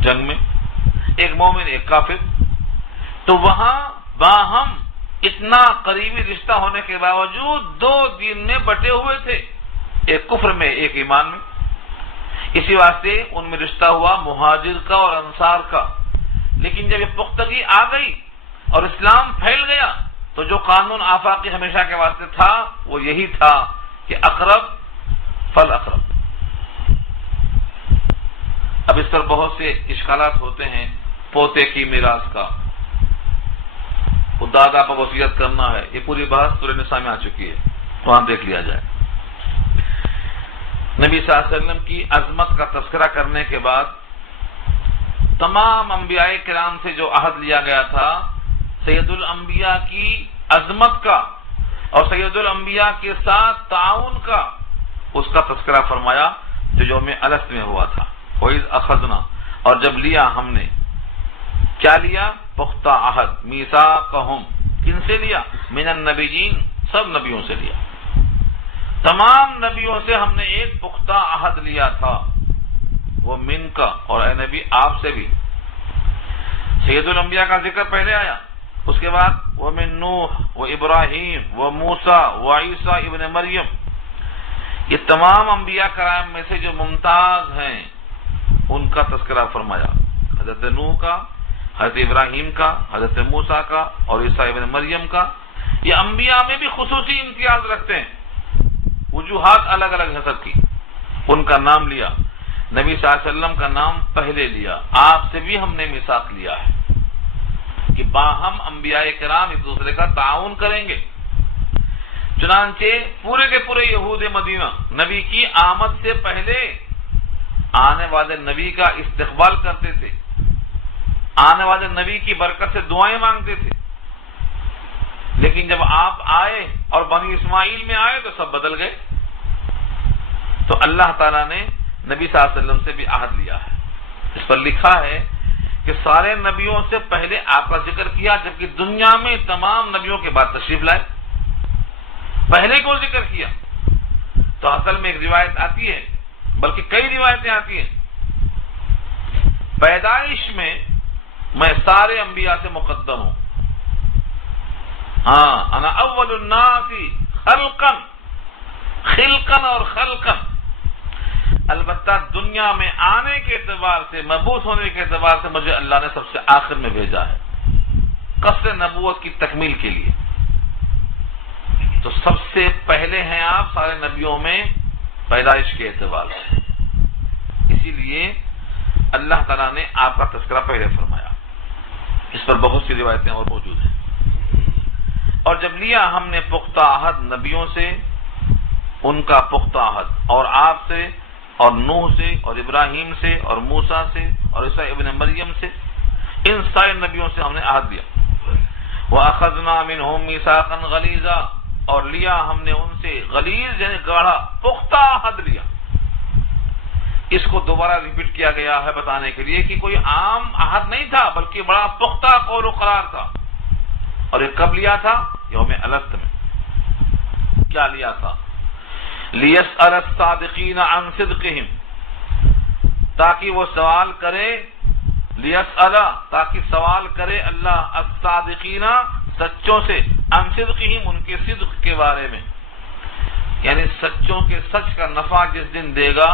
جنگ میں ایک مومن ایک کافر، تو وہاں باہم اتنا قریبی رشتہ ہونے کے باوجود دو دین میں بٹے ہوئے تھے، ایک کفر میں ایک ایمان میں. اسی واسطے ان میں رشتہ ہوا مہاجر کا اور انصار کا. لیکن جب یہ پختگی آ گئی اور اسلام پھیل گیا تو جو قانون آفاقی ہمیشہ کے واسطے تھا وہ یہی تھا کہ اقرب فل اقرب. اب اس پر بہت سے اشکالات ہوتے ہیں. پوتے کی میراث کا، وہ دادا پر وصیت کرنا ہے، یہ پوری بحث سورہ نساء میں آ چکی ہے، وہاں دیکھ لیا جائے. نبی صلی اللہ علیہ وسلم کی عظمت کا تذکرہ کرنے کے بعد تمام انبیاء کرام سے جو عہد لیا گیا تھا سید الانبیاء کی عظمت کا اور سید الانبیاء کے ساتھ تعاون کا، اس کا تذکرہ فرمایا جو یوم الست میں ہوا تھا. وَإِذْ أَخَذْنَا، اور جب لیا ہم نے، کیا لیا؟ پختہ عہد. میثاقہم، کن سے لیا؟ من النبیین، سب نبیوں سے لیا. تمام نبیوں سے ہم نے ایک پختہ عہد لیا تھا، وہ من کا، اور اے نبی آپ سے بھی. سید الانبیاء کا ذکر پہلے آیا، اس کے بعد وَمِن نوح وَإِبْرَاهِيم وَمُوسَى وَعِيسَى ابن مریم. یہ تمام انبیاء کرام میں سے جو ممتاز ہیں ان کا تذکرہ فرمایا. حضرت نوح کا، حضرت ابراہیم کا، حضرت موسیٰ کا اور عیسیٰ ابن مریم کا. یہ انبیاء میں بھی خصوصی امتیاز رکھتے ہیں، وجوہات الگ الگ ہیں سب کی. ان کا نام لیا، نبی صلی اللہ علیہ وسلم کا نام پہلے لیا. آپ سے بھی ہم نے میثاق لیا ہے کہ باہم انبیاء کرام ایک دوسرے کا تعاون کریں گے. چنانچہ پورے کے پورے یہود مدینہ نبی کی آمد سے پہلے آنے والے نبی کا استقبال کرتے تھے، آنے والے نبی کی برکت سے دعائیں مانگتے تھے. لیکن جب آپ آئے اور بنی اسماعیل میں آئے تو سب بدل گئے. تو اللہ تعالیٰ نے نبی صلی اللہ علیہ وسلم سے بھی عہد لیا ہے. اس پر لکھا ہے کہ سارے نبیوں سے پہلے آپ کا ذکر کیا، جبکہ دنیا میں تمام نبیوں کے بعد تشریف لائے، پہلے کو ذکر کیا. تو اصل میں ایک روایت آتی ہے، بلکہ کئی روایتیں آتی ہیں، پیدائش میں سارے انبیاء سے مقدم ہوں. ہاں، انا اول الناس خلقا، خلقا اور خلقا. البتہ دنیا میں آنے کے اعتبار سے، مبعوث ہونے کے اعتبار سے مجھے اللہ نے سب سے آخر میں بھیجا ہے، قصر نبوت کی تکمیل کے لیے. تو سب سے پہلے ہیں آپ سارے نبیوں میں پیدائش کے اعتبار سے. اسی لیے اللہ تعالیٰ نے آپ کا تذکرہ پہلے فرمایا. اس پر بہت سی روایتیں اور موجود ہیں. اور جب لیا ہم نے پختہ عہد نبیوں سے، ان کا پختہ عہد، اور آپ سے اور نوح سے اور ابراہیم سے اور موسیٰ سے اور عیسیٰ ابن مریم سے، ان سارے نبیوں سے ہم نے عہد لیا. وَأَخَذْنَا مِنْهُمْ مِيثَاقًا غَلِيظًا، اور لیا ہم نے ان سے غلیظ یعنی گاڑھا پختہ عہد لیا. اس کو دوبارہ ریپیٹ کیا گیا ہے بتانے کے لیے کہ کوئی عام عہد نہیں تھا، بلکہ بڑا پختہ قول و قرار تھا. اور یہ کب لیا تھا؟ یوم الست میں. کیا لیا تھا؟ لِيَسْأَلَ الصَّادِقِينَ عَنْ صِدْقِهِمْ، تاکہ وہ سوال کرے، لِيَسْأَلَ تاکہ سوال کرے اللہ الصادقین سچوں سے، عن صدقہم ان کے صدق کے بارے میں. یعنی سچوں کے سچ کا نفع جس دن دے گا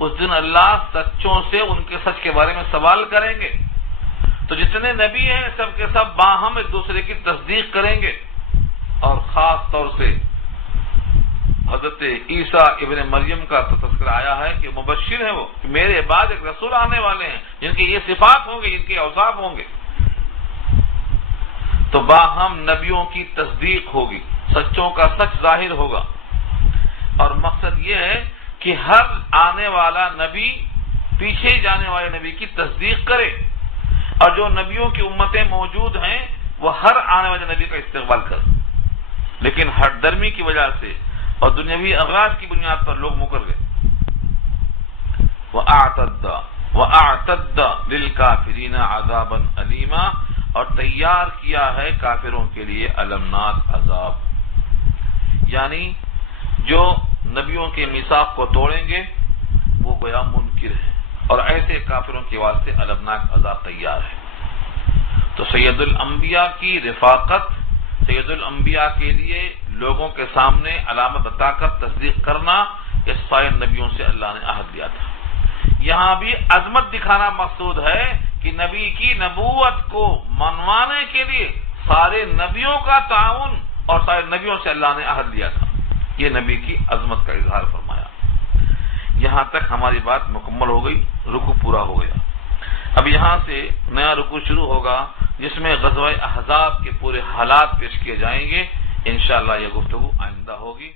اس دن اللہ سچوں سے ان کے سچ کے بارے میں سوال کریں گے. تو جتنے نبی ہیں سب کے سب باہم ایک دوسرے کی تصدیق کریں گے. اور خاص طور سے حضرت عیسیٰ ابن مریم کا تو تذکرہ آیا ہے کہ مبشر ہے وہ، کہ میرے بعد ایک رسول آنے والے ہیں جن کی یہ صفات ہوں گے، جن کے اوصاف ہوں گے. تو باہم نبیوں کی تصدیق ہوگی، سچوں کا سچ ظاہر ہوگا. اور مقصد یہ ہے کہ ہر آنے والا نبی پیچھے جانے والے نبی کی تصدیق کرے، اور جو نبیوں کی امتیں موجود ہیں وہ ہر آنے والے نبی کا استقبال کرے. لیکن ہر درمی کی وجہ سے اور دنیاوی اغراض کی بنیاد پر لوگ مکر گئے. وَأَعْتَدَّ لِلْكَافِرِينَ عَذَابًا أَلِيمًا، اور تیار کیا ہے کافروں کے لیے المناک عذاب. یعنی جو نبیوں کے میثاق کو توڑیں گے وہ گویا منکر ہے، اور ایسے کافروں کے واسطے المناک عذاب تیار ہے. تو سید الانبیاء کی رفاقت سید الانبیاء کے لیے لوگوں کے سامنے علامت بتا کر تصدیق کرنا، اس سائر نبیوں سے اللہ نے عہد لیا تھا۔ یہاں بھی عظمت دکھانا مقصود ہے کہ نبی کی نبوت کو منوانے کے لیے سارے نبیوں کا تعاون اور سارے نبیوں سے اللہ نے عہد لیا تھا، یہ نبی کی عظمت کا اظہار فرمایا۔ یہاں تک ہماری بات مکمل ہو گئی، رکوع پورا ہو گیا۔ اب یہاں سے نیا رکوع شروع ہوگا جس میں غزوہ احزاب کے پورے حالات پیش کیے جائیں گے۔ انشاءاللہ یہ گفتگو آئندہ ہوگی۔